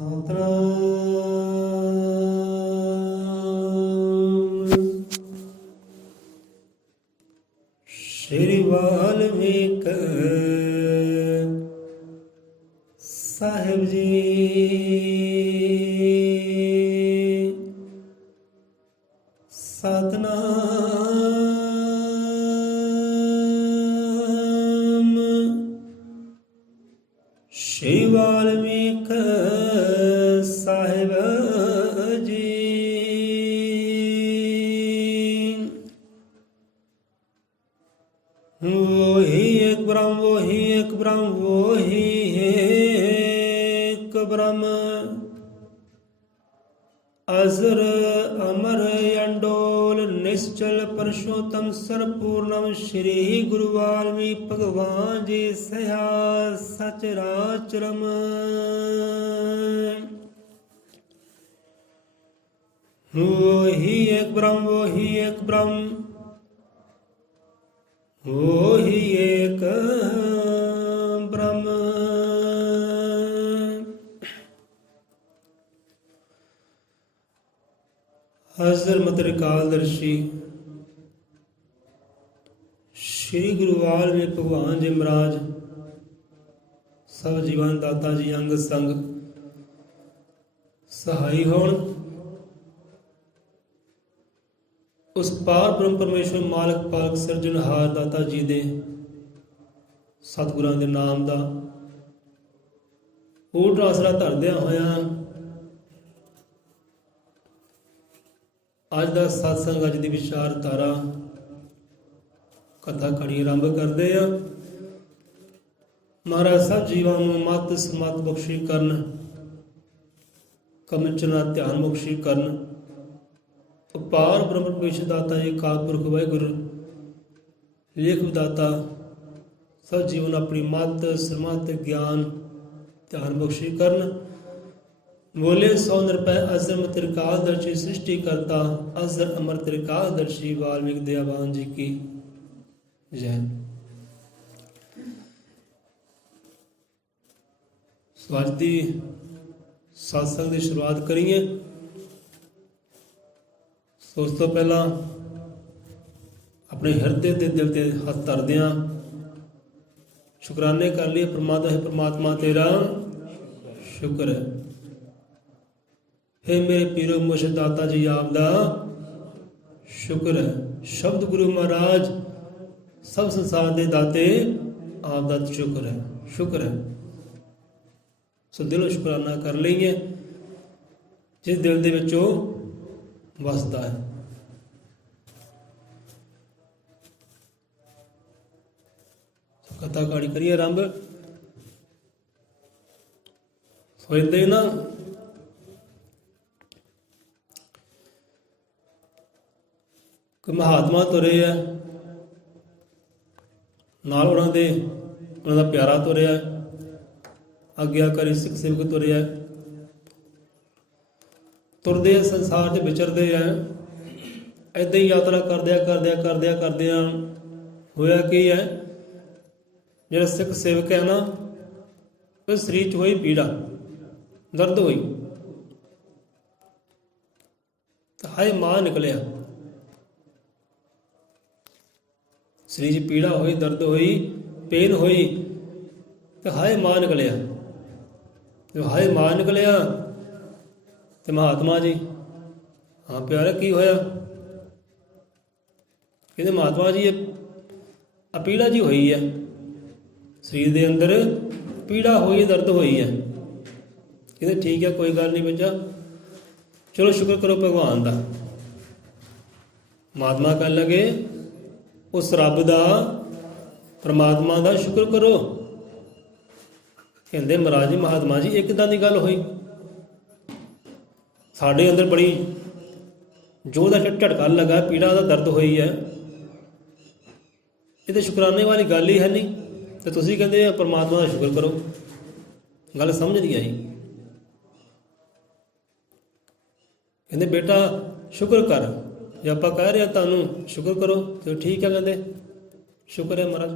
ਸਤਿਨਾਮ ਸ਼੍ਰੀ ਵਾਲਮੀਕ ਸਾਹਿਬ ਜੀ। ਸਤਿਨਾਮ ਸ਼੍ਰੀ ਵਾਲਮੀਕ ਸਾਹਿਬ ਜੀ। वही एक ब्रह्म वही एक ब्रह्म वही एक ब्रह्म अजर अमर अंडोल निश्चल परशोत्तम सरपूर्णम श्री गुरु वाल्मीकि भगवान जी सया सचराचरम। वही एक ब्रह्म वही एक ब्रह्म वही एक ब्रह्म हजरत कालदर्शी श्री गुरु वाल्मीकि भगवान जी महाराज सब जीवन दाता जी अंग संग सहाई होण। उस पार ब्रह्म परमेश्वर मालक पालक सिरजनहार दाता जी दे सतगुਰਾਂ ਦੇ ਨਾਮ ਦਾ ਊਟ ਆਸਰਾ ਧਰਦਿਆਂ ਹੋਇਆਂ ਅੱਜ ਦਾ ਸਤਸੰਗ ਅੱਜ ਦੀ ਵਿਚਾਰਧਾਰਾ ਕਥਾ ਕਹਾਣੀ ਆਰੰਭ ਕਰਦੇ ਆ। ਮਹਾਰਾਜ ਸਭ ਜੀਵਾਂ ਨੂੰ ਮਤ ਸਮਤ ਬਖਸ਼ੀ ਕਰਨ, ਕਮਚਨਾ ਧਿਆਨ ਬਖਸ਼ੀ ਕਰਨ। ਅਪਾਰ ਬ੍ਰਹਮ ਪਰਮੇਸ਼ਰ ਦਾਤਾ ਜੀ ਅਕਾਲ ਪੁਰਖ ਵਾਹਿਗੁਰੂ ਲੇਖ ਵਿਦਾਤਾ ਸਭ ਜੀਵਨ ਆਪਣੀ ਮਤ ਸਰਮਤ ਗਿਆਨ ਧਿਆਨ ਬਖਸ਼ੀ ਕਰਨ। ਬੋਲੇ ਸੋ ਨਿਰਭੈ ਅਜ਼ਰ ਤ੍ਰਿਕਾਲਦਰਸ਼ੀ ਸ੍ਰਿਸ਼ਟੀ ਕਰਤਾ ਅਜ਼ਰ ਅਮਰ ਤ੍ਰਿਕਾਲਦਰਸ਼ੀ ਵਾਲਮੀਕ ਦਇਆਵਾਨ ਜੀ ਕੀ ਜੈ। ਸੋ ਅੱਜ ਦੀ ਸਤਸੰਗ ਦੀ ਸ਼ੁਰੂਆਤ ਕਰੀਏ। ਸੋ ਉਸ ਤੋਂ ਪਹਿਲਾਂ ਆਪਣੇ ਹਿਰਦੇ ਤੇ ਦਿਲ ਤੇ ਹੱਥ ਧਰਦਿਆਂ ਸ਼ੁਕਰਾਨੇ ਕਰ ਲਈਏ। ਪ੍ਰਮਾਤਮਾ ਤੇਰਾ ਸ਼ੁਕਰ ਹੈ। हे ਮੇਰੇ ਪੀਰੋ ਮੁਰਸ਼ਿਦ ਦਾਤਾ ਜੀ ਆਪ ਦਾ ਸ਼ੁਕਰ ਹੈ। ਸ਼ਬਦ ਗੁਰੂ ਮਹਾਰਾਜ ਸਭ ਸੰਸਾਰ ਦੇ ਦਾਤੇ ਆਪ ਦਾ ਸ਼ੁਕਰ ਹੈ ਸ਼ੁਕਰ ਹੈ। ਸੋ ਦਿਲੋਂ ਸ਼ੁਕਰਾਨਾ ਕਰ ਲਈਏ ਜਿਸ ਦਿਲ ਦੇ ਵਿੱਚੋਂ ਵਸਦਾ ਹੈ। ਕਥਾ ਕਹਾਣੀ ਕਰੀਏ ਆਰੰਭ। ਸੋਚਦੇ ਨਾ ਕਿ ਮਹਾਤਮਾ ਤੁਰੇ ਆ ਨਾਲ ਉਹਨਾਂ ਦਾ ਪਿਆਰਾ ਤੁਰਿਆ, ਆਗਿਆਕਾਰੀ ਸਿੱਖ ਸੇਵਕ ਤੁਰਿਆ। ਤੁਰਦੇ ਆ ਸੰਸਾਰ 'ਚ ਵਿਚਰਦੇ ਆ। ਏਦਾਂ ਹੀ ਯਾਤਰਾ ਕਰਦਿਆਂ ਹੋਇਆ ਕੀ ਹੈ, ਜਿਹੜਾ ਸਿੱਖ ਸੇਵਕ ਹੈ ਨਾ ਉਹ ਸਰੀਰ 'ਚ ਹੋਈ ਪੀੜਾ ਦਰਦ ਹੋਈ ਤਾਂ ਹਾਏ ਮਾਂ ਨਿਕਲਿਆ। ਸਰੀਰ 'ਚ ਪੀੜਾ ਹੋਈ ਦਰਦ ਹੋਈ ਪੇਨ ਹੋਈ ਤੇ ਹਾਏ ਮਾਂ ਨਿਕਲਿਆ। ਜੋ ਹਾਏ ਮਾਂ ਨਿਕਲਿਆ ਤੇ ਮਹਾਤਮਾ ਜੀ ਹਾਂ ਪਿਆਰਾ ਕੀ ਹੋਇਆ? ਕਹਿੰਦੇ ਮਹਾਤਮਾ ਜੀ ਇਹ ਪੀੜਾ ਜੀ ਹੋਈ ਹੈ, ਸਰੀਰ ਦੇ ਅੰਦਰ ਪੀੜਾ ਹੋਈ ਦਰਦ ਹੋਈ ਹੈ। ਕਹਿੰਦੇ ਠੀਕ ਹੈ ਕੋਈ ਗੱਲ ਨਹੀਂ ਬੱਚਾ, ਚਲੋ ਸ਼ੁਕਰ ਕਰੋ ਭਗਵਾਨ ਦਾ। ਮਹਾਤਮਾ ਕਹਿਣ ਲੱਗੇ ਉਸ ਰੱਬ ਦਾ ਪਰਮਾਤਮਾ ਦਾ ਸ਼ੁਕਰ ਕਰੋ। ਕਹਿੰਦੇ ਮਹਾਰਾਜ ਜੀ ਮਹਾਤਮਾ ਜੀ ਇਹ ਕਿੱਦਾਂ ਦੀ ਗੱਲ ਹੋਈ? ਸਾਡੇ ਅੰਦਰ ਬੜੀ ਜ਼ੋਰ ਦਾ ਝਟਕਾ ਲੱਗਾ, ਪੀੜਾ ਦਾ ਦਰਦ ਹੋਈ ਹੈ, ਇਹ ਤਾਂ ਸ਼ੁਕਰਾਨੇ ਵਾਲੀ ਗੱਲ ਹੀ ਹੈ ਨਹੀਂ। ਤੇ ਤੁਸੀਂ ਕਹਿੰਦੇ ਆ ਪਰਮਾਤਮਾ ਦਾ ਸ਼ੁਕਰ ਕਰੋ। ਗੱਲ ਸਮਝ ਨਹੀਂ ਆਈ। ਕਹਿੰਦੇ ਬੇਟਾ ਸ਼ੁਕਰ ਕਰ, ਜੇ ਆਪਾਂ ਕਹਿ ਰਹੇ ਹਾਂ ਤੁਹਾਨੂੰ ਸ਼ੁਕਰ ਕਰੋ ਤੇ ਠੀਕ ਹੈ। ਕਹਿੰਦੇ ਸ਼ੁਕਰ ਹੈ ਮਹਾਰਾਜ।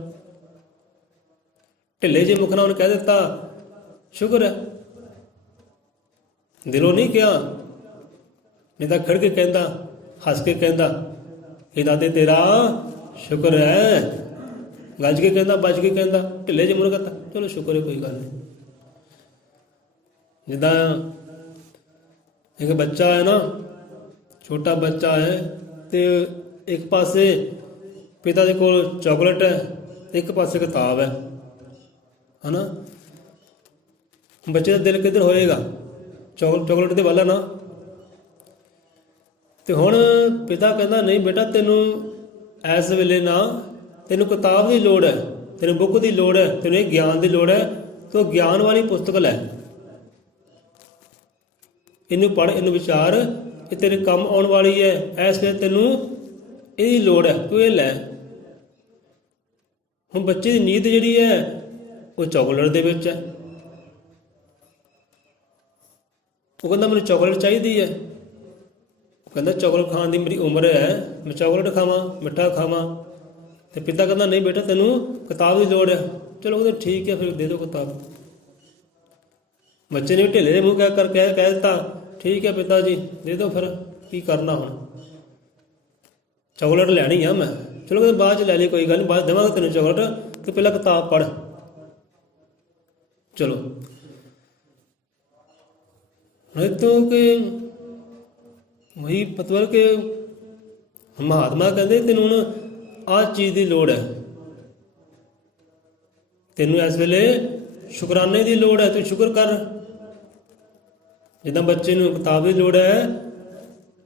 ਢਿੱਲੇ ਜੇ ਮੁਖ ਨਾਲ ਉਹਨੇ ਕਹਿ ਦਿੱਤਾ ਸ਼ੁਕਰ ਹੈ। ਦਿਲੋਂ ਨਹੀਂ ਕਿਹਾ, ਨਹੀਂ ਤਾਂ ਖੜ ਕੇ ਕਹਿੰਦਾ, ਹੱਸ ਕੇ ਕਹਿੰਦਾ, ਇਹ ਦਾਤੇ ਤੇਰਾ ਸ਼ੁਕਰ ਹੈ। ਗੱਜ ਕੇ ਕਹਿੰਦਾ, ਬੱਜ ਕੇ ਕਹਿੰਦਾ, ਢਿੱਲੇ ਜਿਹੇ ਮੂੰਹ ਨਾਲ ਕਹਿੰਦਾ ਚਲੋ ਸ਼ੁਕਰ ਹੈ, ਕੋਈ ਗੱਲ ਨਹੀਂ। ਜਿੱਦਾਂ ਇੱਕ ਬੱਚਾ ਹੈ ਨਾ, ਛੋਟਾ ਬੱਚਾ ਹੈ, ਤੇ ਇੱਕ ਪਾਸੇ ਪਿਤਾ ਦੇ ਕੋਲ ਚਾਕਲੇਟ ਹੈ, ਇੱਕ ਪਾਸੇ ਕਿਤਾਬ ਹੈ, ਹਨਾ। ਬੱਚੇ ਦਾ ਦਿਲ ਕਿੱਧਰ ਹੋਏਗਾ? ਚਾਕਲੇਟ ਦੇ ਵੱਲ ਨਾ। ਤੇ ਹੁਣ ਪਿਤਾ ਕਹਿੰਦਾ, ਨਹੀਂ ਬੇਟਾ, ਤੈਨੂੰ ਇਸ ਵੇਲੇ ਨਾ, ਤੈਨੂੰ ਕਿਤਾਬ ਦੀ ਲੋੜ ਹੈ, ਤੈਨੂੰ ਬੁੱਕ ਦੀ ਲੋੜ ਹੈ, ਤੈਨੂੰ ਇਹ ਗਿਆਨ ਦੀ ਲੋੜ ਹੈ, ਤੂੰ ਗਿਆਨ ਵਾਲੀ ਪੁਸਤਕ ਲੈ, ਇਹਨੂੰ ਪੜ੍ਹ, ਇਹਨੂੰ ਵਿਚਾਰ, ਇਹ ਤੇਰੇ ਕੰਮ ਆਉਣ ਵਾਲੀ ਹੈ, ਇਸ ਵੇਲੇ ਤੈਨੂੰ ਇਹਦੀ ਲੋੜ ਹੈ, ਤੂੰ ਇਹ ਲੈ। ਹੁਣ ਬੱਚੇ ਦੀ ਨੀਂਦ ਜਿਹੜੀ ਹੈ ਉਹ ਚਾਕਲੇਟ ਦੇ ਵਿੱਚ ਹੈ। ਉਹ ਕਹਿੰਦਾ ਮੈਨੂੰ ਚਾਕਲੇਟ ਚਾਹੀਦੀ ਹੈ। ਉਹ ਕਹਿੰਦਾ ਚਾਕਲੇਟ ਖਾਣ ਦੀ ਮੇਰੀ ਉਮਰ ਹੈ, ਮੈਂ ਚਾਕਲੇਟ ਖਾਵਾਂ, ਮਿੱਠਾ ਖਾਵਾਂ। ਤੇ ਪਿਤਾ ਕਹਿੰਦਾ, ਨਹੀਂ ਬੇਟਾ, ਤੈਨੂੰ ਕਿਤਾਬ ਦੀ ਲੋੜ ਹੈ। ਚਲੋ ਕਹਿੰਦੇ ਠੀਕ ਹੈ, ਫਿਰ ਦੇ ਦਿਓ ਕਿਤਾਬ। ਬੱਚੇ ਨੇ ਵੀ ਢਿੱਲੇ ਦੇ ਮੂੰਹ ਕਹਿ ਦਿੱਤਾ, ਠੀਕ ਹੈ ਪਿਤਾ ਜੀ, ਦੇ ਦਿਓ, ਫਿਰ ਕੀ ਕਰਨਾ ਹੁਣ, ਚਾਕਲੇਟ ਲੈਣੀ ਆ ਮੈਂ। ਚਲੋ ਕਹਿੰਦੇ ਬਾਅਦ 'ਚ ਲੈ ਲਈ, ਕੋਈ ਗੱਲ ਨਹੀਂ, ਬਾਅਦ ਦੇਵਾਂਗਾ ਤੈਨੂੰ ਚਾਕਲੇਟ, ਤੇ ਪਹਿਲਾਂ ਕਿਤਾਬ ਪੜ੍ਹ। ਚਲੋ तो कि वही मतलब कि महात्मा कहते तेनों हुण आह चीज़ की लोड़ है, तेनों इस वेले शुकराने की लोड़ है, तू शुक्र कर। जिदा बच्चे नूं किताब की लोड़ है,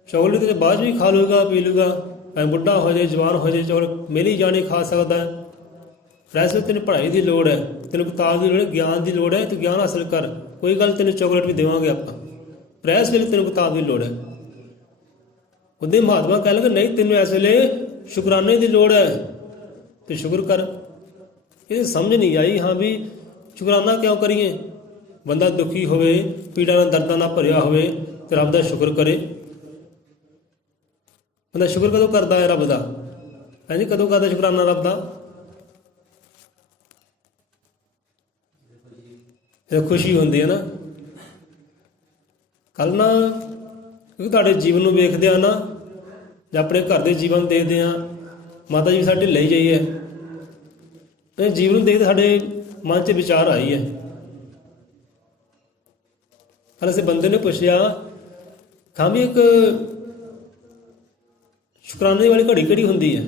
चॉकलेट तो बाद भी खा लूगा, पी लूगा, भावें बुढ़ा हो जाए, जवान हो जाए, चॉकलेट मिल ही जानी, खा सकता है। वैसे तेन पढ़ाई की लोड़ है, तेन किताब की लोड़ है, ज्ञान की लोड़ है, तू ज्ञान हासिल कर। कोई गल, तेन चॉकलेट भी देवांगे आप, पर इस वेले तेन किताब की लोड़ है। उदे महात्मा कह लगे, नहीं, तेन इस वेले शुकराने की लोड़ है, तो शुक्र कर। ये समझ नहीं आई, हाँ भी शुकराना क्यों करिए? बंदा दुखी होवे, पीड़ा ना दर्दा ना भरिया होवे, तो रब का शुक्र करे। बंदा शुक्र कदों करता है रब का? है जी, कदों करता शुकराना रब का? खुशी होती है ना। कल ना क्योंकि तुहाडे जीवन में वेखदे आ ना, ਜਾਂ ਆਪਣੇ ਘਰ ਦੇ ਜੀਵਨ ਦੇਖਦੇ ਹਾਂ, ਮਾਤਾ ਜੀ ਸਾਡੇ ਢਿੱਲੇ ਜਿਹੇ ਹੈ, ਇਹ ਜੀਵਨ ਨੂੰ ਦੇਖਦੇ ਸਾਡੇ ਮਨ 'ਚ ਵਿਚਾਰ ਆਈ ਹੈ। ਕੱਲ੍ਹ ਅਸੀਂ ਬੰਦੇ ਨੇ ਪੁੱਛਿਆ, ਖਾਂ ਵੀ ਇੱਕ ਸ਼ੁਕਰਾਨੇ ਵਾਲੀ ਘੜੀ ਕਿਹੜੀ ਹੁੰਦੀ ਹੈ?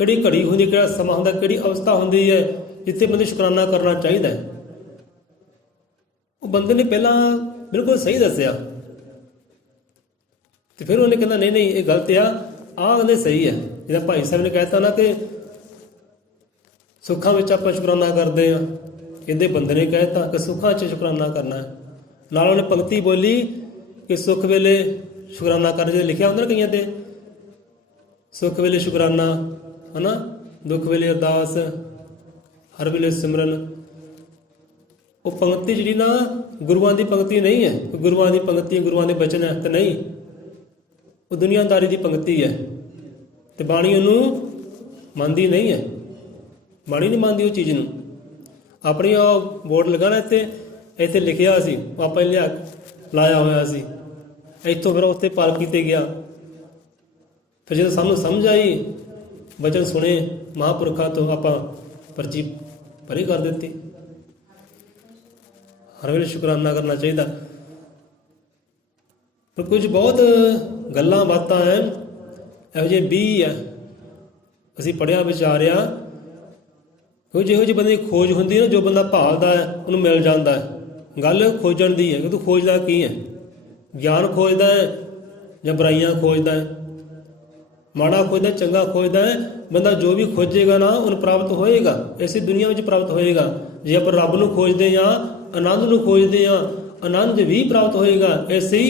ਕਿਹੜੀ ਘੜੀ ਹੁੰਦੀ, ਕਿਹੜਾ ਸਮਾਂ ਹੁੰਦਾ, ਕਿਹੜੀ ਅਵਸਥਾ ਹੁੰਦੀ ਹੈ ਜਿੱਥੇ ਬੰਦੇ ਸ਼ੁਕਰਾਨਾ ਕਰਨਾ ਚਾਹੀਦਾ ਹੈ? ਉਹ ਬੰਦੇ ਨੇ ਪਹਿਲਾਂ ਬਿਲਕੁਲ ਸਹੀ ਦੱਸਿਆ, ਤੇ ਫਿਰ ਉਹਨੇ ਕਹਿੰਦਾ, ਨਹੀਂ ਨਹੀਂ, ਇਹ ਗਲਤ ਆ, ਆਹ ਕਹਿੰਦੇ ਸਹੀ ਹੈ। ਜਿੱਦਾਂ ਭਾਈ ਸਾਹਿਬ ਨੇ ਕਹਿਤਾ ਨਾ ਕਿ ਸੁੱਖਾਂ ਵਿੱਚ ਆਪਾਂ ਸ਼ੁਕਰਾਨਾ ਕਰਦੇ ਹਾਂ, ਇਹਦੇ ਬੰਦੇ ਨੇ ਕਹਿਤਾ ਕਿ ਸੁੱਖਾਂ 'ਚ ਸ਼ੁਕਰਾਨਾ ਕਰਨਾ ਹੈ। ਨਾਲ ਉਹਨੇ ਪੰਕਤੀ ਬੋਲੀ ਕਿ ਸੁੱਖ ਵੇਲੇ ਸ਼ੁਕਰਾਨਾ ਕਰ, ਜੇ ਲਿਖਿਆ ਹੁੰਦਾ ਨਾ ਕਈਆਂ 'ਤੇ, ਸੁੱਖ ਵੇਲੇ ਸ਼ੁਕਰਾਨਾ, ਹੈ ਨਾ, ਦੁੱਖ ਵੇਲੇ ਅਰਦਾਸ, ਹਰ ਵੇਲੇ ਸਿਮਰਨ। ਉਹ ਪੰਕਤੀ ਜਿਹੜੀ ਨਾ ਗੁਰੂਆਂ ਦੀ ਪੰਕਤੀ ਨਹੀਂ ਹੈ, ਗੁਰੂਆਂ ਦੀ ਪੰਕਤੀ, ਗੁਰੂਆਂ ਦੇ ਬਚਨ ਹੈ ਤਾਂ ਨਹੀਂ, ਉਹ ਦੁਨੀਆਦਾਰੀ ਦੀ ਪੰਕਤੀ ਹੈ। ਤੇ ਬਾਣੀ ਉਹਨੂੰ ਮੰਨਦੀ ਨਹੀਂ ਹੈ, ਬਾਣੀ ਨਹੀਂ ਮੰਨਦੀ ਉਹ ਚੀਜ਼ ਨੂੰ। ਆਪਣੀ ਉਹ ਬੋਰਡ ਲੱਗਾ ਨਾ ਇੱਥੇ, ਇੱਥੇ ਲਿਖਿਆ ਸੀ, ਉਹ ਆਪਾਂ ਲਾਇਆ ਹੋਇਆ ਸੀ, ਇੱਥੋਂ ਫਿਰ ਉੱਥੇ ਪਾਲ ਕੀਤੇ ਗਿਆ। ਫਿਰ ਜਦੋਂ ਸਾਨੂੰ ਸਮਝ ਆਈ, ਵਚਨ ਸੁਣੇ ਮਹਾਂਪੁਰਖਾਂ ਤੋਂ, ਆਪਾਂ ਪਰਚੀ ਭਰੀ ਕਰ ਦਿੱਤੀ। ਹਰ ਵੇਲੇ ਸ਼ੁਕਰਾਨਾ ਕਰਨਾ ਚਾਹੀਦਾ। ਪਰ ਕੁਝ ਬਹੁਤ ਗੱਲਾਂ ਬਾਤਾਂ ਹੈ ਇਹੋ ਜਿਹੇ 20 ਹੈ, ਅਸੀਂ ਪੜ੍ਹਿਆ ਵਿਚਾਰਿਆ, ਕਿਉਂ ਜਿਹੋ ਜਿਹੇ ਬੰਦੇ ਦੀ ਖੋਜ ਹੁੰਦੀ ਹੈ, ਜੋ ਬੰਦਾ ਭਾਲਦਾ ਹੈ ਉਹਨੂੰ ਮਿਲ ਜਾਂਦਾ ਹੈ। ਗੱਲ ਖੋਜਣ ਦੀ ਹੈ ਕਿ ਤੂੰ ਖੋਜਦਾ ਕੀ ਹੈ, ਗਿਆਨ ਖੋਜਦਾ ਹੈ ਜਾਂ ਬੁਰਾਈਆਂ ਖੋਜਦਾ ਹੈ, ਮਾੜਾ ਖੋਜਦਾ, ਚੰਗਾ ਖੋਜਦਾ ਹੈ। ਬੰਦਾ ਜੋ ਵੀ ਖੋਜੇਗਾ ਨਾ ਉਹਨੂੰ ਪ੍ਰਾਪਤ ਹੋਏਗਾ, ਇਸੇ ਦੁਨੀਆ ਵਿੱਚ ਪ੍ਰਾਪਤ ਹੋਏਗਾ। ਜੇ ਆਪਾਂ ਰੱਬ ਨੂੰ ਖੋਜਦੇ ਹਾਂ, ਆਨੰਦ ਨੂੰ ਖੋਜਦੇ ਹਾਂ, ਆਨੰਦ ਵੀ ਪ੍ਰਾਪਤ ਹੋਏਗਾ, ਇਸੇ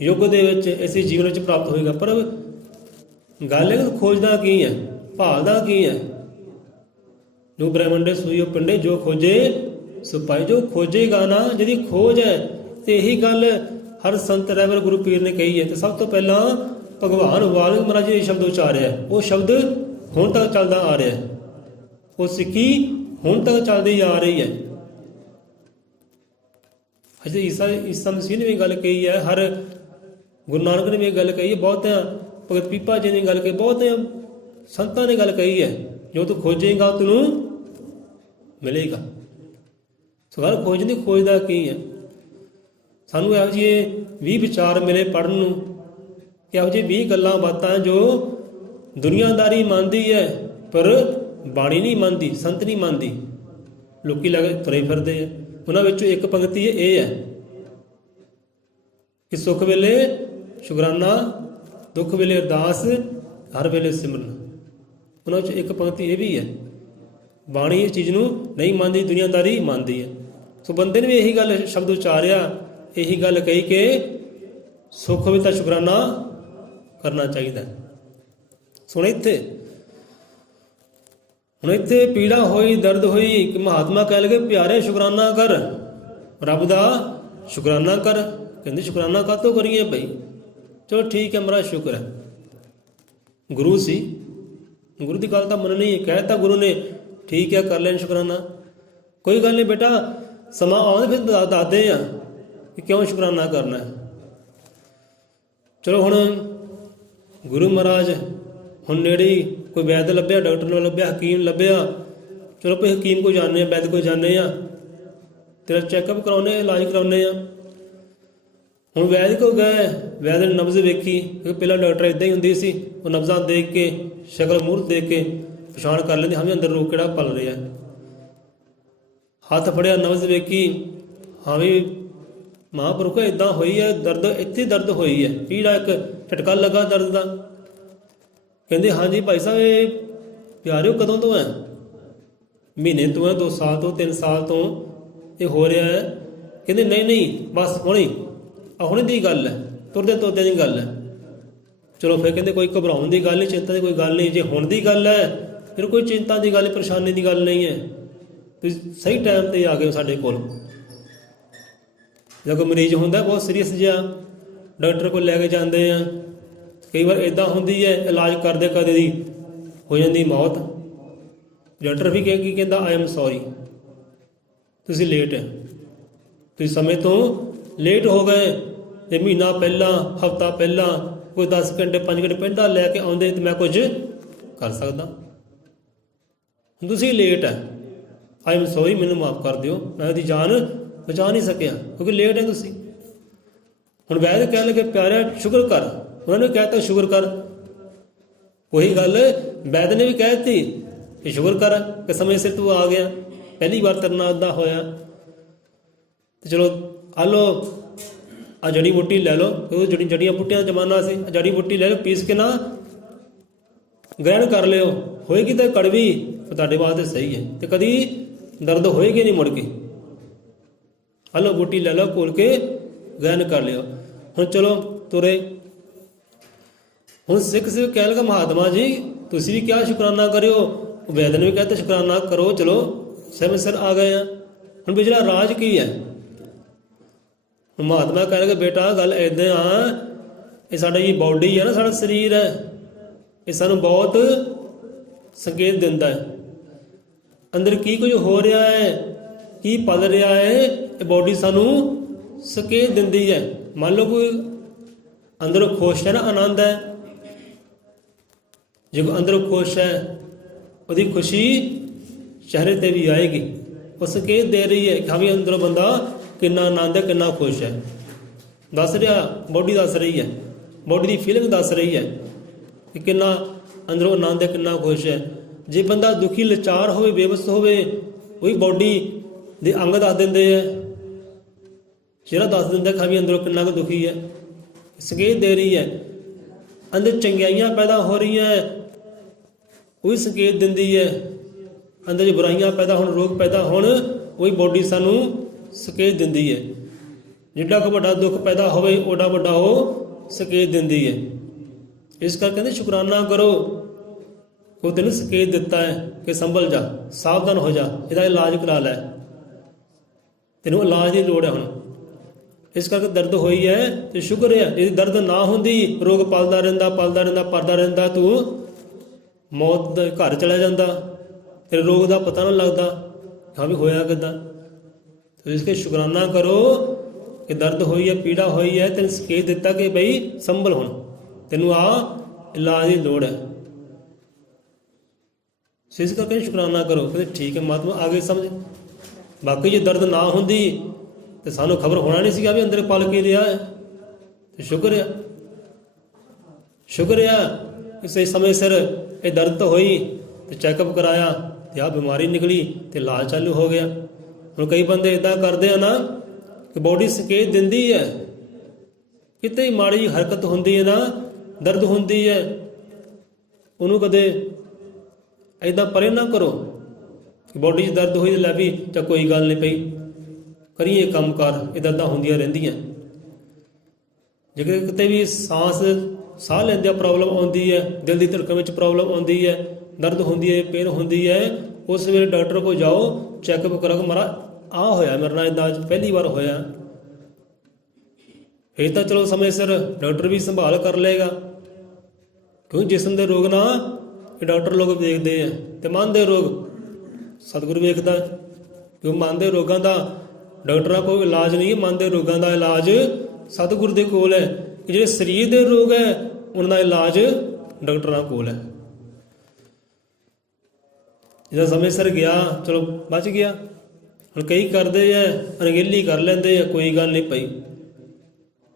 ਯੁੱਗ ਦੇ ਵਿੱਚ, ਇਸੇ ਜੀਵਨ ਵਿੱਚ ਪ੍ਰਾਪਤ ਹੋਏਗਾ। ਪਰ ਗੱਲ ਹੈ ਖੋਜਦਾ ਕੀ ਹੈ, ਭਾਲਦਾ ਕੀ ਹੈ? ਜੋ ਬ੍ਰਹਮੰਡੇ ਸੂਈਓ ਪਿੰਡੇ, ਜੋ ਖੋਜੇ ਸੋ ਪਾਏ। ਜੋ ਖੋਜੇਗਾ ਨਾ, ਜਿਹਦੀ ਖੋਜ ਹੈ, ਤੇ ਇਹੀ ਗੱਲ ਹਰ ਸੰਤ ਰਹਿਬਰ ਗੁਰੂ ਪੀਰ ਨੇ ਕਹੀ ਹੈ। ਤੇ ਸਭ ਤੋਂ ਪਹਿਲਾਂ ਭਗਵਾਨ ਵਾਲਮੀਕ ਮਹਾਰਾਜ ਜੀ ਨੇ ਸ਼ਬਦ ਉਚਾਰਿਆ, ਉਹ ਸ਼ਬਦ ਹੁਣ ਤੱਕ ਚੱਲਦਾ ਆ ਰਿਹਾ, ਉਹ ਸਿੱਖੀ ਹੁਣ ਤੱਕ ਚੱਲਦੀ ਆ ਰਹੀ ਹੈ। ਅਜੇ ਈਸਾ ਮਸੀਹ ਨੇ ਵੀ ਗੱਲ ਕਹੀ ਹੈ, ਹਰ ਗੁਰੂ ਨਾਨਕ ਨੇ ਵੀ ਇਹ ਗੱਲ ਕਹੀ ਹੈ, ਬਹੁਤਿਆਂ ਭਗਤ ਪੀਪਾ ਜੀ ਨੇ ਗੱਲ ਕਹੀ, ਬਹੁਤਿਆਂ ਸੰਤਾਂ ਨੇ ਗੱਲ ਕਹੀ ਹੈ, ਜੋ ਤੂੰ ਖੋਜੇਗਾ ਤੈਨੂੰ ਮਿਲੇਗਾ। ਸੋ ਗੱਲ ਖੋਜਦੀ, ਖੋਜਦਾ ਕੀ ਹੈ? ਸਾਨੂੰ ਇਹੋ ਜਿਹੇ 20 ਵਿਚਾਰ ਮਿਲੇ ਪੜ੍ਹਨ ਨੂੰ, ਇਹੋ ਜਿਹੀ 20 ਗੱਲਾਂ ਬਾਤਾਂ ਜੋ ਦੁਨੀਆਦਾਰੀ ਮੰਨਦੀ ਹੈ ਪਰ ਬਾਣੀ ਨਹੀਂ ਮੰਨਦੀ, ਸੰਤ ਨਹੀਂ ਮੰਨਦੀ, ਲੋਕੀ ਲੱਗੇ ਤੁਰੇ ਫਿਰਦੇ ਆ। ਉਹਨਾਂ ਵਿੱਚੋਂ ਇੱਕ ਪੰਕਤੀ ਇਹ ਹੈ ਕਿ ਸੁੱਖ ਵੇਲੇ ਸ਼ੁਕਰਾਨਾ, ਦੁੱਖ ਵੇਲੇ ਅਰਦਾਸ, ਹਰ ਵੇਲੇ ਸਿਮਰਨ। ਉਹਨਾਂ ਵਿੱਚ ਇੱਕ ਪੰਕਤੀ ਇਹ ਵੀ ਹੈ, ਬਾਣੀ ਇਸ ਚੀਜ਼ ਨੂੰ ਨਹੀਂ ਮੰਨਦੀ, ਦੁਨੀਆਦਾਰੀ ਮੰਨਦੀ ਹੈ। ਸੋ ਬੰਦੇ ਨੇ ਵੀ ਇਹੀ ਗੱਲ ਸ਼ਬਦ ਉਚਾਰਿਆ, ਇਹੀ ਗੱਲ ਕਹੀ ਕਿ ਸੁੱਖ ਹੋਵੇ ਤਾਂ ਸ਼ੁਕਰਾਨਾ ਕਰਨਾ ਚਾਹੀਦਾ। ਸੁਣ ਹੁਣ ਇੱਥੇ ਪੀੜਾ ਹੋਈ, ਦਰਦ ਹੋਈ ਕਿ ਮਹਾਤਮਾ ਕਹਿ ਲਗੇ ਪਿਆਰੇ ਸ਼ੁਕਰਾਨਾ ਕਰ, ਰੱਬ ਦਾ ਸ਼ੁਕਰਾਨਾ ਕਰ। ਕਹਿੰਦੇ ਸ਼ੁਕਰਾਨਾ ਕਾਹਤੋਂ ਕਰੀਏ ਭਾਈ? ਚਲੋ ਠੀਕ ਹੈ, ਮੇਰਾ ਸ਼ੁਕਰ ਹੈ। ਗੁਰੂ ਸੀ, ਗੁਰੂ ਦੀ ਗੱਲ ਤਾਂ ਮੰਨਣੀ ਹੈ, ਕਹਿ ਤਾ ਗੁਰੂ ਨੇ, ਠੀਕ ਹੈ ਕਰ ਲੈਣ ਸ਼ੁਕਰਾਨਾ, ਕੋਈ ਗੱਲ ਨਹੀਂ ਬੇਟਾ, ਸਮਾਂ ਆਉਂਦਾ ਫਿਰ ਦੱਸਦੇ ਆ ਕਿ ਕਿਉਂ ਸ਼ੁਕਰਾਨਾ ਕਰਨਾ ਹੈ। ਚਲੋ ਹੁਣ ਗੁਰੂ ਮਹਾਰਾਜ ਹੁਣ ਨੇੜੇ ਕੋਈ ਵੈਦ ਲੱਭਿਆ, ਡਾਕਟਰ ਨੂੰ ਲੱਭਿਆ, ਹਕੀਮ ਲੱਭਿਆ, ਚਲੋ ਭਾਈ ਹਕੀਮ ਕੋਲ ਜਾਂਦੇ ਆ, ਵੈਦ ਕੋਲ ਜਾਂਦੇ ਆ, ਤੇਰਾ ਚੈੱਕਅਪ ਕਰਾਉਂਦੇ, ਇਲਾਜ ਕਰਾਉਂਦੇ ਆ। ਹੁਣ ਵੈਦ ਕੋਲ ਗਏ, ਵੈਦ ਨੇ ਨਬਜ਼ ਵੇਖੀ, ਕਿਉਂਕਿ ਪਹਿਲਾਂ ਡਾਕਟਰ ਇੱਦਾਂ ਹੀ ਹੁੰਦੀ ਸੀ, ਉਹ ਨਬਜ਼ਾਂ ਦੇਖ ਕੇ, ਸ਼ਕਲ ਮੂਰਤ ਦੇਖ ਕੇ ਪਛਾਣ ਕਰ ਲੈਂਦੇ, ਹਾਂ ਵੀ ਅੰਦਰ ਰੋਗ ਕਿਹੜਾ ਪਲ ਰਿਹਾ। ਹੱਥ ਫੜਿਆ, ਨਬਜ਼ ਵੇਖੀ, ਹਾਂ ਵੀ ਮਹਾਂਪੁਰਖ ਇੱਦਾਂ ਹੋਈ ਹੈ, ਦਰਦ ਇੱਥੇ ਦਰਦ ਹੋਈ ਹੈ, ਪੀੜਾ ਇੱਕ ਝਟਕਾ ਲੱਗਾ ਦਰਦ ਦਾ। ਕਹਿੰਦੇ ਹਾਂਜੀ ਭਾਈ ਸਾਹਿਬ, ਇਹ ਪਿਆਰਿਓ ਕਦੋਂ ਤੋਂ ਹੈ? ਮਹੀਨੇ ਤੋਂ ਹੈ, 2 ਸਾਲ ਤੋਂ, 3 ਸਾਲ ਤੋਂ ਇਹ ਹੋ ਰਿਹਾ ਹੈ। ਕਹਿੰਦੇ ਨਹੀਂ ਬਸ ਹੁਣੇ ਦੀ ਗੱਲ ਹੈ, ਤੁਰਦੇ ਦੀ ਗੱਲ ਹੈ। ਚਲੋ ਫਿਰ ਕਹਿੰਦੇ ਕੋਈ ਘਬਰਾਉਣ ਦੀ ਗੱਲ ਨਹੀਂ, ਚਿੰਤਾ ਦੀ ਕੋਈ ਗੱਲ ਨਹੀਂ। ਜੇ ਹੁਣ ਦੀ ਗੱਲ ਹੈ ਫਿਰ ਕੋਈ ਚਿੰਤਾ ਦੀ ਗੱਲ, ਪਰੇਸ਼ਾਨੀ ਦੀ ਗੱਲ ਨਹੀਂ ਹੈ। ਤੁਸੀਂ ਸਹੀ ਟਾਈਮ 'ਤੇ ਆ ਗਏ ਹੋ ਸਾਡੇ ਕੋਲ। ਜਦੋਂ ਮਰੀਜ਼ ਹੁੰਦਾ ਬਹੁਤ ਸੀਰੀਅਸ ਜਿਹਾ, ਡਾਕਟਰ ਕੋਲ ਲੈ ਕੇ ਜਾਂਦੇ ਆ, ਕਈ ਵਾਰ ਇੱਦਾਂ ਹੁੰਦੀ ਹੈ, ਇਲਾਜ ਕਰਦੇ ਕਦੇ ਦੀ ਹੋ ਜਾਂਦੀ ਮੌਤ। ਡਾਕਟਰ ਵੀ ਕੀ ਕਹਿੰਦਾ, ਆਈ ਐਮ ਸੌਰੀ, ਤੁਸੀਂ ਲੇਟ ਹੈ, ਤੁਸੀਂ ਸਮੇਂ ਤੋਂ ਲੇਟ ਹੋ ਗਏ। ਤੇ ਮਹੀਨਾ ਪਹਿਲਾਂ, ਹਫ਼ਤਾ ਪਹਿਲਾਂ, ਕੋਈ 10 ਘੰਟੇ 5 ਘੰਟੇ ਪਹਿਲਾਂ ਲੈ ਕੇ ਆਉਂਦੇ ਤਾਂ ਮੈਂ ਕੁਝ ਕਰ ਸਕਦਾ। ਤੁਸੀਂ ਲੇਟ ਹੈ, ਆਈ ਐਮ ਸੌਰੀ, ਮੈਨੂੰ ਮਾਫ ਕਰ ਦਿਓ, ਮੈਂ ਉਹਦੀ ਜਾਨ ਬਚਾ ਨਹੀਂ ਸਕਿਆ ਕਿਉਂਕਿ ਲੇਟ ਹੈ ਤੁਸੀਂ। ਹੁਣ ਵੈਦ ਕਹਿਣ ਲੱਗੇ ਪਿਆਰਿਆ ਸ਼ੁਕਰ ਕਰ, ਉਹਨਾਂ ਨੇ ਕਹਿ ਤਾ ਸ਼ੁਕਰ ਕਰ। ਉਹੀ ਗੱਲ ਵੈਦ ਨੇ ਵੀ ਕਹਿ ਦਿੱਤੀ ਕਿ ਸ਼ੁਕਰ ਕਰ ਕਿ ਸਮੇਂ ਸਿਰ ਤੂੰ ਆ ਗਿਆ, ਪਹਿਲੀ ਵਾਰ ਤੇਰੇ ਨਾਲ ਇੱਦਾਂ ਹੋਇਆ। ਤੇ ਚਲੋ ਆ ਲਓ, ਆ ਜੜੀ ਬੂਟੀ ਲੈ ਲਓ, ਉਹ ਜੜੀਆਂ ਬੂਟੀਆਂ ਦਾ ਜ਼ਮਾਨਾ ਸੀ, ਜੜੀ ਬੂਟੀ ਲੈ ਲਓ, ਪੀਸ ਕੇ ਨਾ ਗ੍ਰਹਿਣ ਕਰ ਲਿਓ, ਹੋਏਗੀ ਤਾਂ ਕੜਵੀ ਤੁਹਾਡੇ ਵਾਸਤੇ ਸਹੀ ਹੈ, ਤੇ ਕਦੀ ਦਰਦ ਹੋਏਗੀ ਨਹੀਂ ਮੁੜ ਕੇ। ਆ ਲਓ ਬੂਟੀ ਲੈ ਲਓ, ਘੋਲ ਕੇ ਗ੍ਰਹਿਣ ਕਰ ਲਿਓ। ਹੁਣ ਚਲੋ ਤੁਰੇ। ਹੁਣ ਸਿੱਖ ਕਹਿ ਲਗਾ ਮਹਾਤਮਾ ਜੀ ਤੁਸੀਂ ਵੀ ਕਿਹਾ ਸ਼ੁਕਰਾਨਾ ਕਰਿਓ, ਵੈਦ ਨੇ ਵੀ ਕਹਿੰਦੇ ਸ਼ੁਕਰਾਨਾ ਕਰੋ, ਚਲੋ ਸਮੇਂ ਸਿਰ ਆ ਗਏ ਆ। ਹੁਣ ਵਿਚਲਾ ਰਾਜ ਕੀ ਹੈ? ਮਹਾਤਮਾ ਕਹਿ ਲਗੇ ਬੇਟਾ ਗੱਲ ਇੱਦਾਂ ਆ, ਇਹ ਸਾਡਾ ਜੀ ਬਾਡੀ ਹੈ ਨਾ, ਸਾਡਾ ਸਰੀਰ ਹੈ, ਇਹ ਸਾਨੂੰ ਬਹੁਤ ਸੰਕੇਤ ਦਿੰਦਾ ਹੈ ਅੰਦਰ ਕੀ ਕੁਝ ਹੋ ਰਿਹਾ ਹੈ, ਕੀ ਪਲ ਰਿਹਾ ਹੈ, ਇਹ ਬਾਡੀ ਸਾਨੂੰ ਸੰਕੇਤ ਦਿੰਦੀ ਹੈ। ਮੰਨ ਲਓ ਕੋਈ ਅੰਦਰੋਂ ਖੁਸ਼ ਹੈ ਨਾ, ਆਨੰਦ ਹੈ, ਜੇ ਕੋਈ ਅੰਦਰੋਂ ਖੁਸ਼ ਹੈ ਉਹਦੀ ਖੁਸ਼ੀ ਚਿਹਰੇ ਤੇ ਵੀ ਆਏਗੀ। ਉਹ ਸੰਕੇਤ ਦੇ ਰਹੀ ਹੈ ਕਿ ਹਾਂ ਵੀ ਅੰਦਰੋਂ ਬੰਦਾ ਕਿੰਨਾ ਆਨੰਦ ਹੈ, ਕਿੰਨਾ ਖੁਸ਼ ਹੈ। ਦੱਸ ਰਿਹਾ, ਬਾਡੀ ਦੱਸ ਰਹੀ ਹੈ, ਬਾਡੀ ਦੀ ਫੀਲਿੰਗ ਦੱਸ ਰਹੀ ਹੈ ਕਿ ਕਿੰਨਾ ਅੰਦਰੋਂ ਆਨੰਦ ਹੈ, ਕਿੰਨਾ ਖੁਸ਼ ਹੈ। ਜੇ ਬੰਦਾ ਦੁਖੀ ਲਾਚਾਰ ਹੋਵੇ, ਬੇਵਸ ਹੋਵੇ, ਉਹੀ ਬਾਡੀ ਦੇ ਅੰਗ ਦੱਸ ਦਿੰਦੇ ਹੈ, ਚਿਹਰਾ ਦੱਸ ਦਿੰਦਾ ਕਿ ਵੀ ਅੰਦਰੋਂ ਕਿੰਨਾ ਕੁ ਦੁਖੀ ਹੈ। ਸੰਕੇਤ ਦੇ ਰਹੀ ਹੈ। ਅੰਦਰ ਚੰਗਿਆਈਆਂ ਪੈਦਾ ਹੋ ਰਹੀਆਂ, ਉਹੀ ਸੰਕੇਤ ਦਿੰਦੀ ਹੈ। ਅੰਦਰ ਜੇ ਬੁਰਾਈਆਂ ਪੈਦਾ ਹੋਣ, ਰੋਗ ਪੈਦਾ ਹੋਣ, ਉਹੀ ਬਾਡੀ ਸਾਨੂੰ ਸੰਕੇਤ ਦਿੰਦੀ ਹੈ। ਜਿੱਡਾ ਕੁ ਵੱਡਾ ਦੁੱਖ ਪੈਦਾ ਹੋਵੇ ਓਡਾ ਵੱਡਾ ਉਹ ਸੰਕੇਤ ਦਿੰਦੀ ਹੈ। ਇਸ ਕਰਕੇ ਕਹਿੰਦੇ ਸ਼ੁਕਰਾਨਾ ਕਰੋ, ਉਹ ਤੈਨੂੰ ਸੰਕੇਤ ਦਿੱਤਾ ਹੈ ਕਿ ਸੰਭਲ ਜਾ, ਸਾਵਧਾਨ ਹੋ ਜਾ, ਇਹਦਾ ਇਲਾਜ ਕਰਾ ਲੈ, ਤੈਨੂੰ ਇਲਾਜ ਦੀ ਲੋੜ ਹੈ ਹੁਣ। ਇਸ ਕਰਕੇ ਦਰਦ ਹੋਈ ਹੈ ਤੇ ਸ਼ੁਕਰ ਹੈ, ਜੇ ਦਰਦ ਨਾ ਹੁੰਦੀ ਰੋਗ ਪਲਦਾ ਰਹਿੰਦਾ, ਤੂੰ ਮੌਤ ਦੇ ਘਰ ਚਲਾ ਜਾਂਦਾ, ਤੇਰੇ ਰੋਗ ਦਾ ਪਤਾ ਨਾ ਲੱਗਦਾ ਹਾਂ ਵੀ ਹੋਇਆ ਕਿੱਦਾਂ। ਇਸ ਕਰਕੇ ਸ਼ੁਕਰਾਨਾ ਕਰੋ ਕਿ ਦਰਦ ਹੋਈ ਹੈ, ਪੀੜਾ ਹੋਈ ਹੈ, ਤੈਨੂੰ ਸੰਕੇਤ ਦਿੱਤਾ ਕਿ ਬਈ ਸੰਭਲ, ਹੁਣ ਤੈਨੂੰ ਆ ਇਲਾਜ ਦੀ ਲੋੜ ਹੈ। ਸੋ ਇਸ ਕਰਕੇ ਸ਼ੁਕਰਾਨਾ ਕਰੋ। ਕਹਿੰਦੇ ਠੀਕ ਹੈ ਮਹਾਤਮਾ, ਆ ਗਈ ਸਮਝ। ਬਾਕੀ ਜੇ ਦਰਦ ਨਾ ਹੁੰਦੀ ਤੇ ਸਾਨੂੰ ਖਬਰ ਹੋਣਾ ਨਹੀਂ ਸੀਗਾ ਵੀ ਅੰਦਰ ਪਲ ਕੇ ਰਿਹਾ ਹੈ। ਤੇ ਸ਼ੁਕਰ ਆ, ਸ਼ੁਕਰ ਆ ਇਸੇ ਸਮੇਂ ਸਿਰ ਇਹ ਦਰਦ ਤਾਂ ਹੋਈ ਤੇ ਚੈੱਕਅਪ ਕਰਾਇਆ ਤੇ ਆਹ ਬਿਮਾਰੀ ਨਿਕਲੀ ਤੇ ਇਲਾਜ ਚਾਲੂ ਹੋ ਗਿਆ। ਹੁਣ ਕਈ ਬੰਦੇ ਇੱਦਾਂ ਕਰਦੇ ਆ ਨਾ ਕਿ ਬੋਡੀ ਸੰਕੇਤ ਦਿੰਦੀ ਹੈ, ਕਿਤੇ ਹੀ ਮਾੜੀ ਜਿਹੀ ਹਰਕਤ ਹੁੰਦੀ ਹੈ ਨਾ, ਦਰਦ ਹੁੰਦੀ ਹੈ, ਉਹਨੂੰ ਕਦੇ ਇੱਦਾਂ ਪਰੇ ਨਾ ਕਰੋ ਕਿ ਬੋਡੀ 'ਚ ਦਰਦ ਹੋਈ ਲੈ ਵੀ ਤਾਂ ਕੋਈ ਗੱਲ ਨਹੀਂ ਪਈ, ਕਰੀਏ ਕੰਮ ਕਾਰ, ਇਹ ਦਰਦਾਂ ਹੁੰਦੀਆਂ ਰਹਿੰਦੀਆਂ। ਜੇਕਰ ਕਿਤੇ ਵੀ ਸਾਹ ਲੈਂਦਿਆਂ ਪ੍ਰੋਬਲਮ ਆਉਂਦੀ ਹੈ, ਦਿਲ ਦੀ ਧੜਕਣ ਵਿੱਚ ਪ੍ਰੋਬਲਮ ਆਉਂਦੀ ਹੈ, ਦਰਦ ਹੁੰਦੀ ਹੈ, ਪੇਨ ਹੁੰਦੀ ਹੈ, ਉਸ ਵੇਲੇ ਡਾਕਟਰ ਕੋਲ ਜਾਓ, ਚੈੱਕਅਪ ਕਰੋ। ਮਾਰਾ ਆ ਹੋਇਆ ਮੇਰੇ ਨਾਲ, ਇੱਦਾਂ ਪਹਿਲੀ ਵਾਰ ਹੋਇਆ। ਫਿਰ ਤਾਂ ਚਲੋ ਸਮੇਂ ਸਿਰ ਡਾਕਟਰ ਵੀ ਸੰਭਾਲ ਕਰ ਲਏਗਾ, ਕਿਉਂਕਿ ਜਿਸਮ ਦੇ ਰੋਗ ਨਾ ਇਹ ਡਾਕਟਰ ਲੋਕ ਵੇਖਦੇ ਆ ਤੇ ਮਨ ਦੇ ਰੋਗ ਸਤਿਗੁਰੂ ਵੇਖਦਾ। ਕਿਉਂ ਮਨ ਦੇ ਰੋਗਾਂ ਦਾ ਡਾਕਟਰਾਂ ਕੋਲ ਇਲਾਜ ਨਹੀਂ ਹੈ, ਮਨ ਦੇ ਰੋਗਾਂ ਦਾ ਇਲਾਜ ਸਤਿਗੁਰੂ ਦੇ ਕੋਲ ਹੈ। ਜਿਹੜੇ ਸਰੀਰ ਦੇ ਰੋਗ ਹੈ ਉਹਨਾਂ ਦਾ ਇਲਾਜ ਡਾਕਟਰਾਂ ਕੋਲ ਹੈ। ਜਿਹਦਾ ਸਮੇਂ ਸਿਰ ਗਿਆ ਚਲੋ ਬਚ ਗਿਆ। ਹੁਣ ਕਈ ਕਰਦੇ ਆ ਅਣਗਹਿਲੀ ਕਰ ਲੈਂਦੇ ਆ, ਕੋਈ ਗੱਲ ਨਹੀਂ ਪਈ,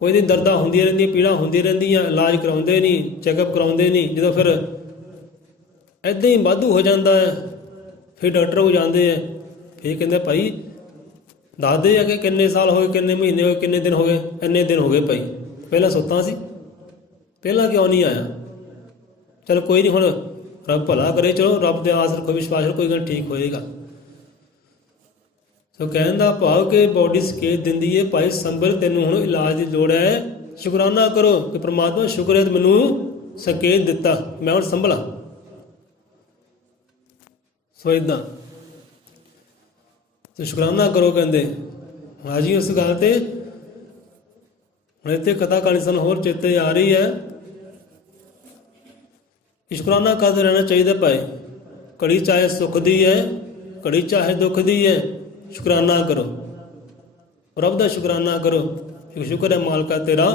ਕੋਈ ਦੀ ਦਰਦਾਂ ਹੁੰਦੀਆਂ ਰਹਿੰਦੀਆਂ, ਪੀੜਾਂ ਹੁੰਦੀਆਂ ਰਹਿੰਦੀਆਂ, ਇਲਾਜ ਕਰਾਉਂਦੇ ਨਹੀਂ, ਚੈੱਕਅਪ ਕਰਾਉਂਦੇ ਨਹੀਂ। ਜਦੋਂ ਫਿਰ ਇੱਦਾਂ ਹੀ ਵਾਧੂ ਹੋ ਜਾਂਦਾ ਹੈ ਫਿਰ ਡਾਕਟਰ ਕੋਲ ਜਾਂਦੇ ਆ, ਫਿਰ ਕਹਿੰਦੇ ਭਾਈ ਦੱਸਦੇ ਆ ਕਿ ਕਿੰਨੇ ਸਾਲ ਹੋ ਗਏ, ਕਿੰਨੇ ਮਹੀਨੇ ਹੋਏ, ਕਿੰਨੇ ਦਿਨ ਹੋ ਗਏ, ਇੰਨੇ ਦਿਨ ਹੋ ਗਏ ਭਾਈ, ਪਹਿਲਾਂ ਸੁੱਤਾ ਸੀ, ਪਹਿਲਾਂ ਕਿਉਂ ਨਹੀਂ ਆਇਆ। ਚਲ ਕੋਈ ਨਹੀਂ, ਹੁਣ ਰੱਬ ਭਲਾ ਕਰੇ, ਚਲੋ ਰੱਬ ਦੇ ਆਸ ਰੱਖੋ, ਵਿਸ਼ਵਾਸ ਰੱਖੋ, ਕੋਈ ਗੱਲ ਠੀਕ ਹੋਏਗਾ। ਸੋ ਕਹਿਣ ਦਾ ਭਾਵ ਕਿ ਬੋਡੀ ਸੰਕੇਤ ਦਿੰਦੀ ਹੈ ਭਾਈ ਸੰਭਲ, ਤੈਨੂੰ ਹੁਣ ਇਲਾਜ ਦੀ ਲੋੜ ਹੈ, ਸ਼ੁਕਰਾਨਾ ਕਰੋ ਕਿ ਪ੍ਰਮਾਤਮਾ ਸ਼ੁਕਰ ਹੈ ਮੈਨੂੰ ਸੰਕੇਤ ਦਿੱਤਾ, ਮੈਂ ਹੁਣ ਸੰਭਲਾਂ। ਸੋ ਇੱਦਾਂ ਤੇ ਸ਼ੁਕਰਾਨਾ ਕਰੋ ਕਹਿੰਦੇ। ਹਾਜੀ ਉਸ ਗੱਲ ਤੇ ਹੁਣ ਇੱਥੇ ਕਥਾ ਕਹਾਣੀ ਸਾਨੂੰ ਹੋਰ ਚੇਤੇ ਆ ਰਹੀ ਹੈ ਕਿ ਸ਼ੁਕਰਾਨਾ ਕਰਦੇ ਰਹਿਣਾ ਚਾਹੀਦਾ ਭਾਈ। ਘੜੀ ਚਾਹੇ ਸੁੱਖ ਦੀ ਹੈ, ਘੜੀ ਚਾਹੇ ਦੁੱਖ ਦੀ ਹੈ, ਸ਼ੁਕਰਾਨਾ ਕਰੋ, ਰੱਬ ਦਾ ਸ਼ੁਕਰਾਨਾ ਕਰੋ। ਸ਼ੁਕਰ ਹੈ ਮਾਲਕਾ ਤੇਰਾ,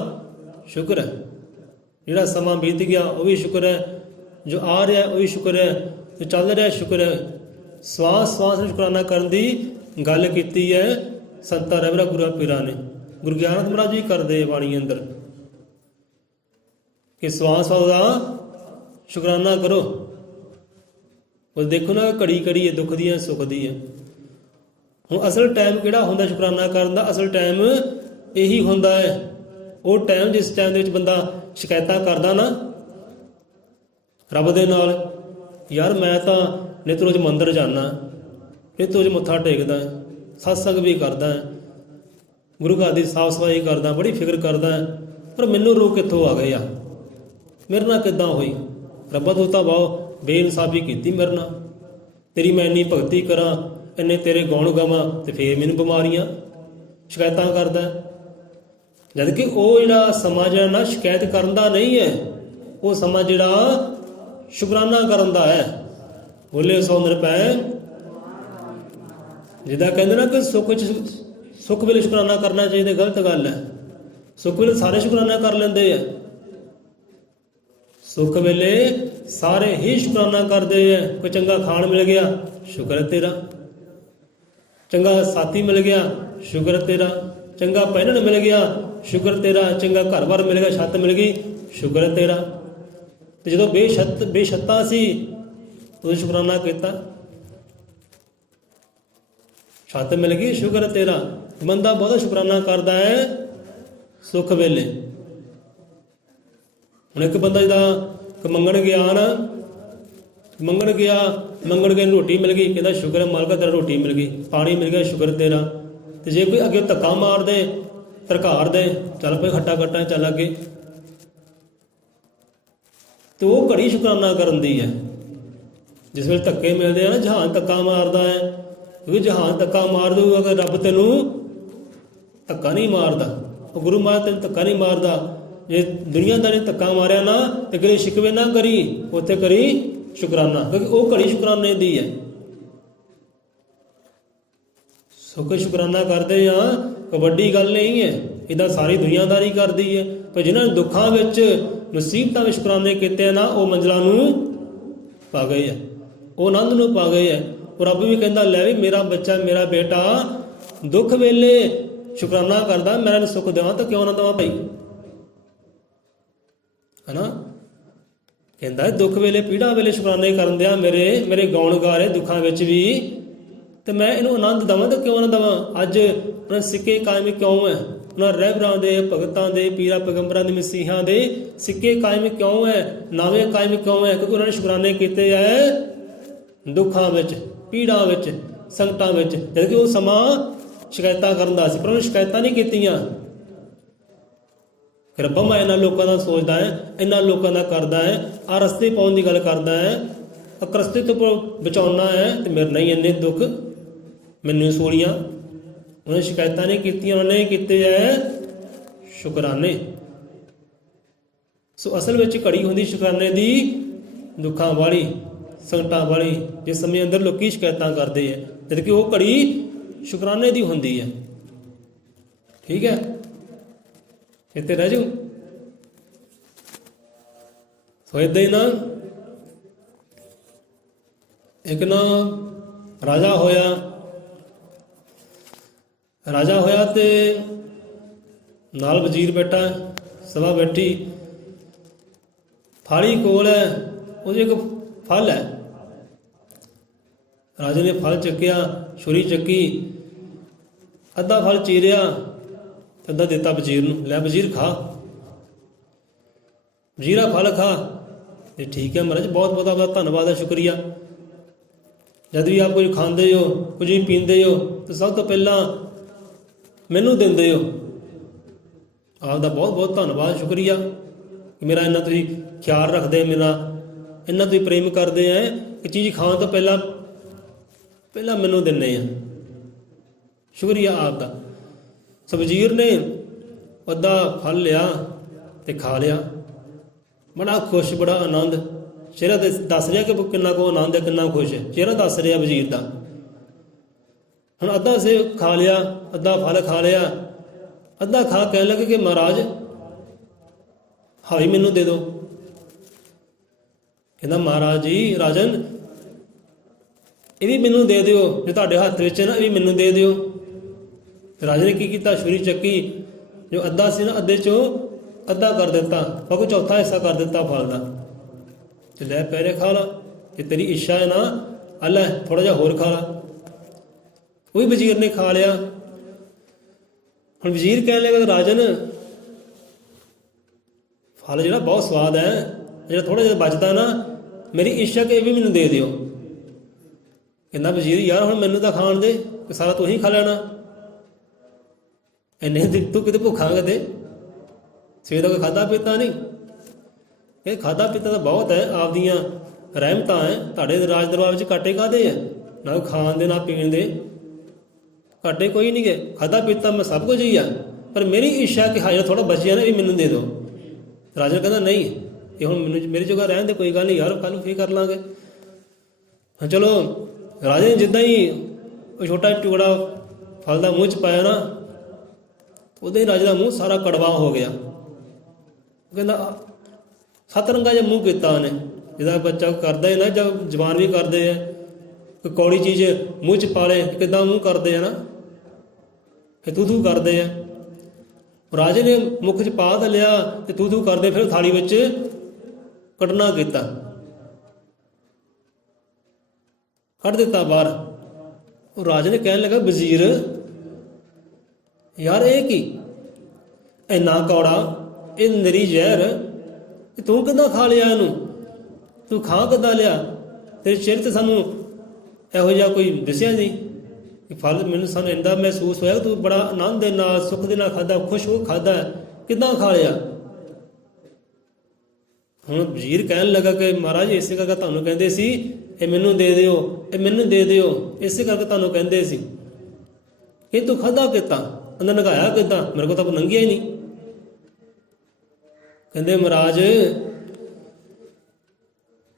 ਸ਼ੁਕਰ ਹੈ ਜਿਹੜਾ ਸਮਾਂ ਬੀਤ ਗਿਆ ਉਹ ਵੀ ਸ਼ੁਕਰ ਹੈ, ਜੋ ਆ ਰਿਹਾ ਉਹ ਵੀ ਸ਼ੁਕਰ ਹੈ, ਜੋ ਚੱਲ ਰਿਹਾ ਸ਼ੁਕਰ ਹੈ। ਸਵਾਸ ਸਵਾਸ ਨੂੰ ਸ਼ੁਕਰਾਨਾ ਕਰਨ ਦੀ ਗੱਲ ਕੀਤੀ ਹੈ ਸੰਤਾਂ ਰਹਿਬਰਾਂ ਗੁਰੂਆਂ ਪੀਰਾਂ ਨੇ। ਗੁਰੂ ਗਿਆਨੰਦ ਮਹਾਰਾਜ ਜੀ ਕਰਦੇ ਬਾਣੀ ਅੰਦਰ ਕਿ ਸਵਾਸ ਸਵਾਸ ਦਾ ਸ਼ੁਕਰਾਨਾ ਕਰੋ। ਉਹ ਦੇਖੋ ਨਾ ਘੜੀ ਘੜੀ ਹੈ ਦੁੱਖ ਦੀ ਹੈ ਸੁੱਖ ਦੀ ਹੈ। ਹੁਣ ਅਸਲ ਟਾਈਮ ਕਿਹੜਾ ਹੁੰਦਾ ਸ਼ੁਕਰਾਨਾ ਕਰਨ ਦਾ? ਅਸਲ ਟਾਈਮ ਇਹੀ ਹੁੰਦਾ ਹੈ, ਉਹ ਟਾਈਮ ਜਿਸ ਟਾਈਮ ਦੇ ਵਿੱਚ ਬੰਦਾ ਸ਼ਿਕਾਇਤਾਂ ਕਰਦਾ ਨਾ ਰੱਬ ਦੇ ਨਾਲ, ਯਾਰ ਮੈਂ ਤਾਂ ਨਿਤ ਰੋਜ਼ ਮੰਦਰ ਜਾਂਦਾ, ਨਿਤ ਰੋਜ਼ ਮੱਥਾ ਟੇਕਦਾ, ਸਤਸੰਗ ਵੀ ਕਰਦਾ, ਗੁਰੂ ਘਰ ਦੀ ਸਾਫ ਸਫਾਈ ਕਰਦਾ, ਬੜੀ ਫਿਕਰ ਕਰਦਾ, ਪਰ ਮੈਨੂੰ ਰੋਗ ਕਿੱਥੋਂ ਆ ਗਏ ਆ, ਮੇਰੇ ਨਾਲ ਕਿੱਦਾਂ ਹੋਈ? ਰੱਬਾ ਤੂੰ ਤਾਂ ਬਹੁਤ ਬੇਇਨਸਾਫੀ ਕੀਤੀ ਮੇਰੇ ਨਾਲ, ਤੇਰੀ ਮੈਂ ਇੰਨੀ ਭਗਤੀ ਕਰਾਂ, ਇੰਨੇ ਤੇਰੇ ਗੁਣ ਗਾਵਾਂ ਤੇ ਫੇਰ ਮੈਨੂੰ ਬਿਮਾਰੀਆਂ। ਸ਼ਿਕਾਇਤਾਂ ਕਰਦਾ, ਜਦ ਕਿ ਉਹ ਜਿਹੜਾ ਸਮਾਂ ਜਿਹੜਾ ਨਾ ਸ਼ਿਕਾਇਤ ਕਰਨ ਦਾ ਨਹੀਂ ਹੈ, ਉਹ ਸਮਾਂ ਜਿਹੜਾ ਸ਼ੁਕਰਾਨਾ ਕਰਨ ਦਾ ਹੈ। ਬੋਲੇ 100 ਰੁਪਏ। ਜਿੱਦਾਂ ਕਹਿੰਦੇ ਨਾ ਕਿ ਸੁੱਖ ਵੇਲੇ ਸ਼ੁਕਰਾਨਾ ਕਰਨਾ ਚਾਹੀਦਾ, ਗਲਤ ਗੱਲ ਹੈ। ਸੁੱਖ ਵੇਲੇ ਸਾਰੇ ਸ਼ੁਕਰਾਨਾ ਕਰ ਲੈਂਦੇ ਆ, ਸੁੱਖ ਵੇਲੇ ਸਾਰੇ ਹੀ ਸ਼ੁਕਰਾਨਾ ਕਰਦੇ ਆ। ਕੋਈ ਚੰਗਾ ਖਾਣ ਮਿਲ ਗਿਆ, ਸ਼ੁਕਰ ਹੈ ਤੇਰਾ, ਚੰਗਾ ਸਾਥੀ ਮਿਲ ਗਿਆ, ਸ਼ੁਕਰ ਤੇਰਾ, ਚੰਗਾ ਪਹਿਨਣ ਮਿਲ ਗਿਆ, ਸ਼ੁਕਰ ਤੇਰਾ, ਚੰਗਾ ਘਰ-ਬਾਰ ਮਿਲ ਗਿਆ, ਛੱਤ ਮਿਲ ਗਈ, ਸ਼ੁਕਰ ਹੈ ਤੇਰਾ। ਤੇ ਜਦੋਂ ਬੇਛੱਤਾਂ ਸੀ ਉਦੋਂ ਸ਼ੁਕਰਾਨਾ ਕੀਤਾ, ਛੱਤ ਮਿਲ ਗਈ, ਸ਼ੁਕਰ ਹੈ ਤੇਰਾ। ਬੰਦਾ ਬਹੁਤਾ ਸ਼ੁਕਰਾਨਾ ਕਰਦਾ ਹੈ ਸੁੱਖ ਵੇਲੇ। ਹੁਣ ਇੱਕ ਬੰਦਾ ਜਿਹਦਾ ਮੰਗਣ ਗਿਆ ਨਾ, ਮੰਗਣ ਗਏ ਰੋਟੀ ਮਿਲ ਗਈ, ਕਹਿੰਦਾ ਸ਼ੁਕਰ ਹੈ ਮਾਲਕਾ ਤੇਰਾ, ਰੋਟੀ ਮਿਲ ਗਈ, ਪਾਣੀ ਮਿਲ ਗਿਆ, ਸ਼ੁਕਰ ਤੇਰਾ। ਤੇ ਜੇ ਕੋਈ ਅੱਗੇ ਧੱਕਾ ਮਾਰ ਦੇ, ਧਰਕਾਰ ਦੇ, ਚੱਲ ਪਏ ਖੱਟਾ ਕੱਟਾ ਚੱਲ ਅੱਗੇ, ਤੇ ਉਹ ਘੜੀ ਸ਼ੁਕਰਾਨਾ ਕਰਨ ਦੀ ਹੈ। ਜਿਸ ਵੇਲੇ ਧੱਕੇ ਮਿਲਦੇ ਆ ਨਾ, ਜਹਾਨ ਧੱਕਾ ਮਾਰਦਾ ਹੈ, ਕਿਉਂਕਿ ਜਹਾਨ ਧੱਕਾ ਮਾਰ ਦੂ, ਅਗਰ ਰੱਬ ਤੈਨੂੰ ਧੱਕਾ ਨਹੀਂ ਮਾਰਦਾ, ਉਹ ਗੁਰੂ ਮਹਾਰਾਜ ਤੈਨੂੰ ਧੱਕਾ ਨਹੀਂ ਮਾਰਦਾ। ਜੇ ਦੁਨੀਆਦਾਰੀ ਨੇ ਧੱਕਾ ਮਾਰਿਆ ਨਾ ਤੇ ਕਦੇ ਸ਼ਿਕਵੇ ਨਾ ਕਰੀ, ਉੱਥੇ ਕਰੀ ਸ਼ੁਕਰਾਨਾ, ਕਿਉਂਕਿ ਉਹ ਘੜੀ ਸ਼ੁਕਰਾਨੇ ਦੀ ਹੈ। ਸੁੱਖ ਸ਼ੁਕਰਾਨਾ ਕਰਦੇ ਆ, ਕੋਈ ਵੱਡੀ ਗੱਲ ਨਹੀਂ ਹੈ। ਇਹਦਾ ਸਾਰੀ ਦੁਨੀਆਦਾਰੀ ਕਰਦੀ ਹੈ। ਪਰ ਜਿਨ੍ਹਾਂ ਨੇ ਦੁੱਖਾਂ ਵਿੱਚ ਮੁਸੀਬਤਾਂ ਵਿੱਚ ਸ਼ੁਕਰਾਨੇ ਕੀਤੇ ਆ ਨਾ, ਉਹ ਮੰਜ਼ਲਾਂ ਨੂੰ ਪਾ ਗਏ ਆ, ਉਹ ਆਨੰਦ ਨੂੰ ਪਾ ਗਏ ਆ। ਉਹ ਰੱਬ ਵੀ ਕਹਿੰਦਾ ਲੈ ਵੀ ਮੇਰਾ ਬੱਚਾ, ਮੇਰਾ ਬੇਟਾ ਦੁੱਖ ਵੇਲੇ ਸ਼ੁਕਰਾਨਾ ਕਰਦਾ, ਮੈਂ ਇਹਨੂੰ ਸੁੱਖ ਦੇਵਾਂ ਤਾਂ ਕਿਉਂ ਨਾ ਦੇਵਾਂ ਭਾਈ, ਹਨਾ। ਕਹਿੰਦਾ ਦੁੱਖ ਵੇਲੇ ਪੀੜਾ ਵੇਲੇ ਸ਼ੁਕਰਾਨੇ ਕਰਨ ਦਿਆ ਮੇਰੇ ਗਾਉਣ ਗਾ ਰਹੇ ਦੁੱਖਾਂ ਵਿੱਚ ਵੀ, ਤੇ ਮੈਂ ਇਹਨੂੰ ਆਨੰਦ ਦੇਵਾਂ ਤਾਂ ਕਿਉਂ ਨਾ ਦੇਵਾਂ। ਅੱਜ ਉਹਨਾਂ ਸਿੱਕੇ ਕਾਇਮ ਕਿਉਂ ਹੈ, ਉਹਨਾਂ ਰਹਿਬਰਾਂ ਦੇ, ਭਗਤਾਂ ਦੇ, ਪੀਰਾਂ ਪੈਗੰਬਰਾਂ ਦੇ, ਮਸੀਹਾਂ ਦੇ ਸਿੱਕੇ ਕਾਇਮ ਕਿਉਂ ਹੈ, ਨਾਵੇਂ ਕਾਇਮ ਕਿਉਂ ਹੈ? ਕਿਉਂਕਿ ਉਹਨਾਂ ਨੇ ਸ਼ੁਕਰਾਨੇ ਕੀਤੇ ਹੈ ਦੁੱਖਾਂ ਵਿੱਚ, ਪੀੜਾਂ ਵਿੱਚ, ਸੰਕਟਾਂ ਵਿੱਚ। ਜਦ ਕਿ ਉਹ ਸਮਾਂ ਸ਼ਿਕਾਇਤਾਂ ਕਰਨ ਦਾ ਸੀ, ਪਰ ਉਹਨੇ ਸ਼ਿਕਾਇਤਾਂ ਨਹੀਂ ਕੀਤੀਆਂ। ਫਿਰ ਰੱਬਾ ਮੈਂ ਇਹਨਾਂ ਲੋਕਾਂ ਦਾ ਸੋਚਦਾ ਹੈ, ਇਹਨਾਂ ਲੋਕਾਂ ਦਾ ਕਰਦਾ ਹੈ, ਆਹ ਰਸਤੇ ਪਾਉਣ ਦੀ ਗੱਲ ਕਰਦਾ ਹੈ, ਆਹ ਰਸਤੇ ਤੋਂ ਬਚਾਉਣਾ ਹੈ, ਤੇ ਮੇਰੇ ਨਹੀਂ ਇੰਨੇ ਦੁੱਖ ਮੈਨੂੰ ਸੋਲੀਆਂ। ਉਹਨੇ ਸ਼ਿਕਾਇਤਾਂ ਨਹੀਂ ਕੀਤੀਆਂ, ਉਹਨੇ ਕੀਤੇ ਹੈ ਸ਼ੁਕਰਾਨੇ। ਸੋ ਅਸਲ ਵਿੱਚ ਘੜੀ ਹੁੰਦੀ ਸ਼ੁਕਰਾਨੇ ਦੀ, ਦੁੱਖਾਂ ਵਾਲੀ, ਸੰਕਟਾਂ ਵਾਲੀ, ਜਿਸ ਸਮੇਂ ਅੰਦਰ ਲੋਕੀ ਸ਼ਿਕਾਇਤਾਂ ਕਰਦੇ ਹੈ, ਜਦ ਕਿ ਉਹ ਘੜੀ ਸ਼ੁਕਰਾਨੇ ਦੀ ਹੁੰਦੀ ਹੈ। ਠੀਕ ਹੈ, ਇੱਥੇ ਰਹਿ ਜਾਓ। ਸੋ ਏਦਾਂ ਹੀ ਨਾ ਇੱਕ ਨਾ ਰਾਜਾ ਹੋਇਆ ਤੇ ਨਾਲ ਵਜ਼ੀਰ ਬੈਠਾ, ਸਭਾ ਬੈਠੀ, ਥਾਲੀ ਕੋਲ ਹੈ, ਉਹਦੇ ਇੱਕ ਫਲ ਹੈ। ਰਾਜੇ ਨੇ ਫਲ ਚੱਕਿਆ, ਛੁਰੀ ਚੱਕੀ, ਅੱਧਾ ਫਲ ਚੀਰਿਆ, ਅੱਧਾ ਦਿੱਤਾ ਵਜ਼ੀਰ ਨੂੰ, ਲੈ ਵਜ਼ੀਰ ਖਾ, ਵਜ਼ੀਰਾ ਫਲ ਖਾ। ਤੇ ਠੀਕ ਹੈ ਮਹਾਰਾਜ, ਬਹੁਤ ਬਹੁਤ ਆਪਦਾ ਧੰਨਵਾਦ ਹੈ, ਸ਼ੁਕਰੀਆ। ਜਦ ਵੀ ਆਪ ਕੁਝ ਖਾਂਦੇ ਹੋ, ਕੁਝ ਵੀ ਪੀਂਦੇ ਹੋ, ਤਾਂ ਸਭ ਤੋਂ ਪਹਿਲਾਂ ਮੈਨੂੰ ਦਿੰਦੇ ਹੋ। ਆਪਦਾ ਬਹੁਤ ਬਹੁਤ ਧੰਨਵਾਦ, ਸ਼ੁਕਰੀਆ ਕਿ ਮੇਰਾ ਇੰਨਾ ਤੁਸੀਂ ਖਿਆਲ ਰੱਖਦੇ, ਮੇਰਾ ਇੰਨਾ ਤੁਸੀਂ ਪ੍ਰੇਮ ਕਰਦੇ ਹੈ ਕਿ ਚੀਜ਼ ਖਾਣ ਤੋਂ ਪਹਿਲਾਂ ਮੈਨੂੰ ਦਿੰਦੇ ਆ, ਸ਼ੁਕਰੀਆ ਆਪ ਦਾ। ਸੋ ਵਜ਼ੀਰ ਨੇ ਅੱਧਾ ਫਲ ਲਿਆ ਤੇ ਖਾ ਲਿਆ, ਬੜਾ ਖੁਸ਼, ਬੜਾ ਆਨੰਦ, ਚਿਹਰਾ ਤੇ ਦੱਸ ਰਿਹਾ ਕਿ ਕਿੰਨਾ ਕੁ ਆਨੰਦ ਹੈ, ਕਿੰਨਾ ਖੁਸ਼ ਹੈ, ਚਿਹਰਾ ਦੱਸ ਰਿਹਾ ਵਜ਼ੀਰ ਦਾ। ਹੁਣ ਅੱਧਾ ਸੇਬ ਖਾ ਲਿਆ, ਅੱਧਾ ਫਲ ਖਾ ਲਿਆ, ਅੱਧਾ ਖਾ ਕਹਿਣ ਲੱਗੇ ਕਿ ਮਹਾਰਾਜ ਹਾਈ ਮੈਨੂੰ ਦੇ ਦਿਓ। ਕਹਿੰਦਾ ਮਹਾਰਾਜ ਜੀ, ਰਾਜਨ ਇਹ ਵੀ ਮੈਨੂੰ ਦੇ ਦਿਓ, ਜੇ ਤੁਹਾਡੇ ਹੱਥ ਵਿੱਚ ਹੈ ਨਾ, ਇਹ ਵੀ ਮੈਨੂੰ ਦੇ ਦਿਓ। ਤੇ ਰਾਜੇ ਨੇ ਕੀ ਕੀਤਾ, ਛੁਰੀ ਚੱਕੀ, ਜੋ ਅੱਧਾ ਸੀ ਨਾ, ਅੱਧੇ ਚੋਂ ਅੱਧਾ ਕਰ ਦਿੱਤਾ, ਬਾਕੀ ਚੌਥਾ ਹਿੱਸਾ ਕਰ ਦਿੱਤਾ ਫਲ ਦਾ। ਤੇ ਲੈ ਪਹਿਰੇ ਖਾ ਲਾ, ਜੇ ਤੇਰੀ ਇੱਛਾ ਹੈ ਨਾ, ਅੱਲਾ ਥੋੜਾ ਜਿਹਾ ਹੋਰ ਖਾ ਲਾ। ਉਹ ਵੀ ਵਜ਼ੀਰ ਨੇ ਖਾ ਲਿਆ। ਹੁਣ ਵਜ਼ੀਰ ਕਹਿਣ ਲੱਗਾ ਰਾਜਨ ਫਲ ਜਿਹੜਾ ਬਹੁਤ ਸਵਾਦ ਹੈ, ਜਿਹੜਾ ਥੋੜਾ ਜਿਹਾ ਬਚਦਾ ਨਾ, ਮੇਰੀ ਇੱਛਾ ਕਿ ਇਹ ਵੀ ਮੈਨੂੰ ਦੇ ਦਿਓ। ਕਹਿੰਦਾ ਵਜ਼ੀਰ ਯਾਰ ਹੁਣ ਮੈਨੂੰ ਤਾਂ ਖਾਣ ਦੇ, ਸਾਰਾ ਤੂੰ ਹੀ ਖਾ ਲੈਣਾ, ਇੰਨੇ ਤੂੰ ਕਿਤੇ ਭੁੱਖਾ ਕਿਤੇ, ਸਵੇਰ ਦਾ ਕੋਈ ਖਾਧਾ ਪੀਤਾ ਨਹੀਂ। ਇਹ ਖਾਧਾ ਪੀਤਾ ਤਾਂ ਬਹੁਤ ਹੈ, ਆਪਦੀਆਂ ਰਹਿਮਤਾਂ ਹੈ, ਤੁਹਾਡੇ ਰਾਜ ਦਰਬਾਰ ਵਿੱਚ ਘਾਟੇ ਕਾਹਦੇ ਹੈ, ਨਾ ਖਾਣ ਦੇ ਨਾ ਪੀਣ ਦੇ, ਘਾਟੇ ਕੋਈ ਨਹੀਂ ਗਏ, ਖਾਧਾ ਪੀਤਾ ਮੈਂ ਸਭ ਕੁਝ ਹੀ ਆ, ਪਰ ਮੇਰੀ ਇੱਛਾ ਕਿ ਹਾਜ਼ਰ ਥੋੜਾ ਬਚਿਆ ਨਾ, ਇਹ ਮੈਨੂੰ ਦੇ ਦਿਓ। ਰਾਜਾ ਕਹਿੰਦਾ ਨਹੀਂ, ਇਹ ਹੁਣ ਮੈਨੂੰ ਮੇਰੀ ਜਗ੍ਹਾ ਰਹਿਣ ਦੇ, ਕੋਈ ਗੱਲ ਨਹੀਂ ਯਾਰ, ਕੱਲ੍ਹ ਨੂੰ ਫੇਰ ਕਰ ਲਾਂਗੇ। ਹਾਂ ਚਲੋ, ਰਾਜੇ ਨੇ ਜਿੱਦਾਂ ਹੀ ਉਹ ਛੋਟਾ ਟੁਕੜਾ ਫਲ ਦਾ ਮੂੰਹ 'ਚ ਪਾਇਆ ਨਾ, ਉਦੋਂ ਹੀ ਰਾਜੇ ਦਾ ਮੂੰਹ ਸਾਰਾ ਕੜਵਾ ਹੋ ਗਿਆ। ਉਹ ਕਹਿੰਦਾ ਸਤਰੰਗਾ ਜਿਹਾ ਮੂੰਹ ਕੀਤਾ ਉਹਨੇ, ਜਿਹਦਾ ਬੱਚਾ ਕਰਦਾ ਹੈ ਨਾ, ਜਦ ਜਵਾਨ ਵੀ ਕਰਦੇ ਆ, ਕੋਈ ਕੌੜੀ ਚੀਜ਼ ਮੂੰਹ 'ਚ ਪਾ ਲੇ ਕਿੱਦਾਂ ਮੂੰਹ ਕਰਦੇ ਆ ਨਾ, ਫਿਰ ਤੂੰ ਕਰਦੇ ਆ। ਰਾਜੇ ਨੇ ਮੁੱਖ 'ਚ ਪਾ ਤਾਂ ਲਿਆ ਤੇ ਤੂੰ ਕਰਦੇ, ਫਿਰ ਥਾਲੀ ਵਿੱਚ ਕੱਢਣਾ ਕੀਤਾ, ਕੱਢ ਦਿੱਤਾ ਬਾਹਰ। ਉਹ ਰਾਜੇ ਨੇ ਕਹਿਣ ਲੱਗਾ ਵਜ਼ੀਰ ਯਾਰ ਇਹ ਕੀ, ਇੰਨਾ ਕੌੜਾ, ਇਹ ਨਿਰੀ ਜ਼ਹਿਰ, ਤੂੰ ਕਿੱਦਾਂ ਖਾ ਲਿਆ ਇਹਨੂੰ, ਤੂੰ ਖਾ ਕਿੱਦਾਂ ਲਿਆ, ਤੇਰੇ ਚਿਹਰੇ ਤੇ ਸਾਨੂੰ ਇਹੋ ਜਿਹਾ ਕੋਈ ਦਿਸਿਆ ਨਹੀਂ ਕਿ ਫਲ, ਮੈਨੂੰ ਸਾਨੂੰ ਇੰਦਾ ਮਹਿਸੂਸ ਹੋਇਆ ਕਿ ਤੂੰ ਬੜਾ ਆਨੰਦ ਦੇ ਨਾਲ, ਸੁੱਖ ਦੇ ਨਾਲ ਖਾਧਾ, ਖੁਸ਼ ਹੋ ਖਾਧਾ, ਕਿੱਦਾਂ ਖਾ ਲਿਆ। ਹੁਣ ਵਜ਼ੀਰ ਕਹਿਣ ਲੱਗਾ ਕਿ ਮਹਾਰਾਜ ਇਸੇ ਕਰਕੇ ਤੁਹਾਨੂੰ ਕਹਿੰਦੇ ਸੀ ਇਹ ਮੈਨੂੰ ਦੇ ਦਿਓ, ਇਹ ਮੈਨੂੰ ਦੇ ਦਿਓ, ਇਸੇ ਕਰਕੇ ਤੁਹਾਨੂੰ ਕਹਿੰਦੇ ਸੀ। ਇਹ ਤੂੰ ਖਾਧਾ ਕਿੱਦਾਂ, ਅੰਦਰ ਨਗਾਇਆ ਕਿੱਦਾਂ, ਮੇਰੇ ਕੋਲ ਤਾਂ ਨੰਗਿਆ ਹੀ ਨਹੀਂ। ਕਹਿੰਦੇ ਮਹਾਰਾਜ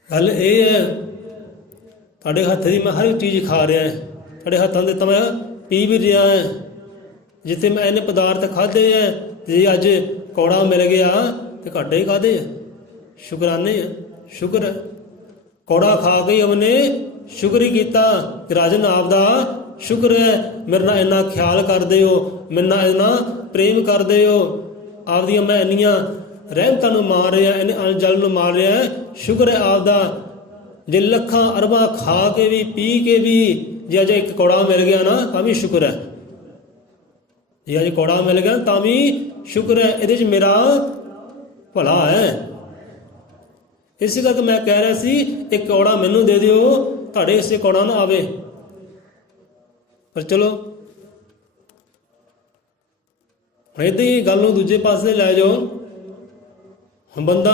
ਗੱਲ ਇਹ ਹੈ, ਤੁਹਾਡੇ ਹੱਥ ਦੀ ਮੈਂ ਹਰ ਇੱਕ ਚੀਜ਼ ਖਾ ਰਿਹਾ, ਤੁਹਾਡੇ ਹੱਥਾਂ ਦੇ ਤਾਂ ਮੈਂ ਪੀ ਵੀ ਰਿਹਾ ਹੈ, ਜਿੱਥੇ ਮੈਂ ਇਹਨੇ ਪਦਾਰਥ ਖਾਧੇ ਹੈ, ਜੇ ਅੱਜ ਕੌੜਾ ਮਿਲ ਗਿਆ ਤੇ ਘਾਟੇ ਹੀ ਖਾਧੇ ਆ, ਸ਼ੁਕਰਾਨੇ ਆ, ਸ਼ੁਕਰ ਹੈ। ਕੌੜਾ ਖਾ ਕੇ ਉਹਨੇ ਸ਼ੁਕਰ ਹੀ ਕੀਤਾ ਕਿ ਰਾਜਨ ਆਪਦਾ ਸ਼ੁਕਰ ਹੈ, ਮੇਰੇ ਨਾਲ ਇੰਨਾ ਖਿਆਲ ਕਰਦੇ ਹੋ, ਮੇਰੇ ਨਾਲ ਇੰਨਾ ਪ੍ਰੇਮ ਕਰਦੇ ਹੋ, ਆਪਦੀਆਂ ਮੈਂ ਇੰਨੀਆਂ ਰਹਿਮਤਾਂ ਨੂੰ ਮਾਰ ਰਿਹਾ, ਇਹਨੇ ਅਣ ਜਲ ਨੂੰ ਮਾਰ ਰਿਹਾ, ਸ਼ੁਕਰ ਹੈ ਆਪਦਾ। ਜੇ ਲੱਖਾਂ ਅਰਬਾਂ ਖਾ ਕੇ ਵੀ ਪੀ ਕੇ ਵੀ ਜੇ ਅਜੇ ਇੱਕ ਕੌੜਾ ਮਿਲ ਗਿਆ ਨਾ ਤਾਂ ਵੀ ਸ਼ੁਕਰ ਹੈ, ਜੇ ਅੱਜ ਕੌੜਾ ਮਿਲ ਗਿਆ ਤਾਂ ਵੀ ਸ਼ੁਕਰ ਹੈ, ਇਹਦੇ 'ਚ ਮੇਰਾ ਭਲਾ ਹੈ। ਇਸੇ ਕਰਕੇ ਮੈਂ ਕਹਿ ਰਿਹਾ ਸੀ ਇੱਕ ਕੌੜਾ ਮੈਨੂੰ ਦੇ ਦਿਓ, ਤੁਹਾਡੇ ਇਸੇ ਕੌੜਾ ਨਾ ਆਵੇ। ਪਰ ਚਲੋ ਹੁਣ ਇੱਦਾਂ ਹੀ ਗੱਲ ਨੂੰ ਦੂਜੇ ਪਾਸੇ ਲੈ ਜਾਓ। ਹੁਣ ਬੰਦਾ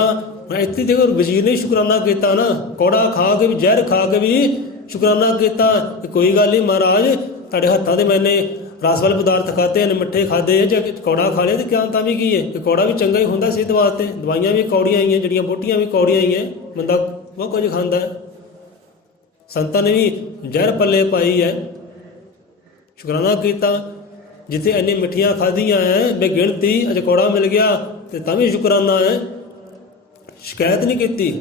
ਇੱਥੇ ਦੇਖੋ, ਵਜ਼ੀਰ ਨੇ ਸ਼ੁਕਰਾਨਾ ਕੀਤਾ ਨਾ, ਕੌੜਾ ਖਾ ਕੇ ਵੀ, ਜ਼ਹਿਰ ਖਾ ਕੇ ਵੀ ਸ਼ੁਕਰਾਨਾ ਕੀਤਾ ਕਿ ਕੋਈ ਗੱਲ ਨਹੀਂ ਮਹਾਰਾਜ, ਤੁਹਾਡੇ ਹੱਥਾਂ ਦੇ ਮੈਨੇ ਰਸ ਵਾਲੇ ਪਦਾਰਥ ਖਾਤੇ ਨੇ, ਮਿੱਠੇ ਖਾਦੇ, ਜੇ ਕੌੜਾ ਖਾ ਲਿਆ ਤੇ ਕਿਆ ਤਾਂ ਵੀ ਕੀ ਹੈ, ਕਿ ਕੌੜਾ ਵੀ ਚੰਗਾ ਹੀ ਹੁੰਦਾ ਸਿਹਤ ਵਾਸਤੇ। ਦਵਾਈਆਂ ਵੀ ਕੌੜੀਆਂ ਆਈਆਂ, ਜਿਹੜੀਆਂ ਬੂਟੀਆਂ ਵੀ ਕੌੜੀਆਂ ਆਈਆਂ, ਬੰਦਾ ਬਹੁਤ ਕੁਝ ਖਾਂਦਾ ਹੈ। ਸੰਤਾਂ ਨੇ ਵੀ ਜ਼ਹਿਰ ਪੱਲੇ ਪਾਈ ਹੈ, ਸ਼ੁਕਰਾਨਾ ਕੀਤਾ। ਜਿੱਥੇ ਇੰਨੀ ਮਿੱਠੀਆਂ ਖਾਧੀਆਂ ਹੈ ਬੇਗਿਣਤੀ, ਅੱਜ ਕੌੜਾ ਮਿਲ ਗਿਆ ਤੇ ਤਾਂ ਵੀ ਸ਼ੁਕਰਾਨਾ ਹੈ, ਸ਼ਿਕਾਇਤ ਨਹੀਂ ਕੀਤੀ।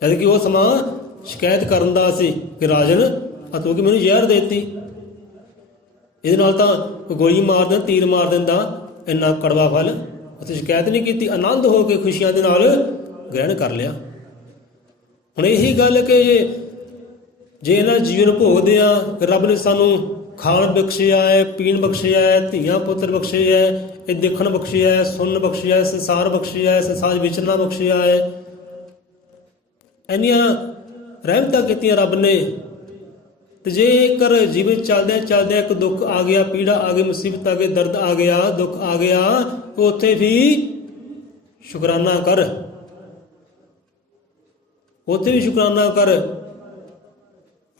ਜਦ ਕਿ ਉਹ ਸਮਾਂ ਸ਼ਿਕਾਇਤ ਕਰਨ ਦਾ ਸੀ ਕਿ ਰਾਜਨ ਤੂੰ ਕਿ ਮੈਨੂੰ ਜ਼ਹਿਰ ਦੇਤੀ, ਇਹਦੇ ਨਾਲ ਤਾਂ ਕੋਈ ਗੋਲੀ ਮਾਰ ਦਿੰਦਾ, ਤੀਰ ਮਾਰ ਦਿੰਦਾ, ਇੰਨਾ ਕੜਵਾ ਫਲ। ਉੱਥੇ ਸ਼ਿਕਾਇਤ ਨਹੀਂ ਕੀਤੀ, ਆਨੰਦ ਹੋ ਕੇ ਖੁਸ਼ੀਆਂ ਦੇ ਨਾਲ ਗ੍ਰਹਿਣ ਕਰ ਲਿਆ। ਹੁਣ ਇਹੀ ਗੱਲ ਕਿ ਜੇ ਇਹਨਾਂ ਜੀਵਨ ਭੋਗਦੇ ਆ, ਰੱਬ ਨੇ ਸਾਨੂੰ ਖਾਣ ਬਖਸ਼ਿਆ ਹੈ, ਪੀਣ ਬਖਸ਼ਿਆ ਹੈ, ਧੀਆਂ ਪੁੱਤਰ ਬਖਸ਼ੇ ਹੈ, ਇਹ ਦੇਖਣ ਬਖਸ਼ਿਆ ਹੈ, ਸੁਣਨ ਬਖਸ਼ਿਆ ਹੈ, ਸੰਸਾਰ ਬਖਸ਼ਿਆ ਹੈ, ਸੰਸਾਰ ਵਿਚਰਨਾ ਬਖਸ਼ਿਆ ਹੈ, ਇੰਨੀਆਂ ਰਹਿਮਤਾਂ ਕੀਤੀਆਂ ਰੱਬ ਨੇ। ਤੇ ਜੇਕਰ ਜੀਵਨ ਚੱਲਦਿਆਂ ਚੱਲਦਿਆਂ ਇੱਕ ਦੁੱਖ ਆ ਗਿਆ, ਪੀੜਾ ਆ ਗਈ, ਮੁਸੀਬਤ ਆ ਗਈ, ਦਰਦ ਆ ਗਿਆ, ਦੁੱਖ ਆ ਗਿਆ, ਉੱਥੇ ਵੀ ਸ਼ੁਕਰਾਨਾ ਕਰ, ਉੱਥੇ ਵੀ ਸ਼ੁਕਰਾਨਾ ਕਰ।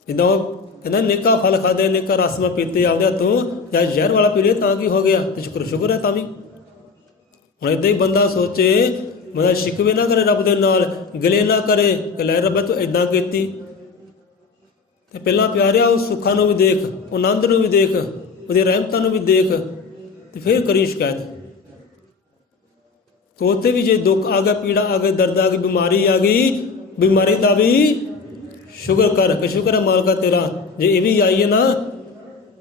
ਜਿੱਦਾਂ ਉਹ ਕਹਿੰਦਾ ਨੇਕਾ ਫਲ ਖਾਦੇ, ਨੇਕਾ ਰਸਮਾਂ ਪੀਤੇ ਆਪਦੇ ਹੱਥੋਂ, ਜਾਂ ਜ਼ਹਿਰ ਵਾਲਾ ਪੀ ਲਿਆ ਤਾਂ ਕੀ ਹੋ ਗਿਆ, ਤੇ ਸ਼ੁਕਰ ਹੈ ਤਾਂ ਵੀ। ਹੁਣ ਏਦਾਂ ਹੀ ਬੰਦਾ ਸੋਚੇ, ਬੰਦਾ ਸ਼ਿਕਵੇ ਨਾ ਕਰੇ ਰੱਬ ਦੇ ਨਾਲ, ਗਿਲੇ ਨਾ ਕਰੇ ਕਿ ਲੈ ਰੱਬਾ ਤੂੰ ਏਦਾਂ ਕੀਤੀ। ਤੇ ਪਹਿਲਾਂ ਪਿਆਰਿਆ ਉਹ ਸੁੱਖਾਂ ਨੂੰ ਵੀ ਦੇਖ, ਉਹ ਆਨੰਦ ਨੂੰ ਵੀ ਦੇਖ, ਉਹਦੀ ਰਹਿਮਤਾਂ ਨੂੰ ਵੀ ਦੇਖ, ਤੇ ਫਿਰ ਕਰੀ ਸ਼ਿਕਾਇਤ। ਤੇ ਉੱਥੇ ਵੀ ਜੇ ਦੁੱਖ ਆ ਗਿਆ, ਪੀੜਾ ਆ ਗਈ, ਦਰਦ ਆ ਗਈ, ਬਿਮਾਰੀ ਆ ਗਈ, ਬਿਮਾਰੀ ਦਾ ਵੀ ਸ਼ੁਕਰ ਕਰ ਕਿ ਸ਼ੁਕਰ ਹੈ ਮਾਲਕਾ ਤੇਰਾ, ਜੇ ਇਹ ਵੀ ਆਈ ਹੈ ਨਾ,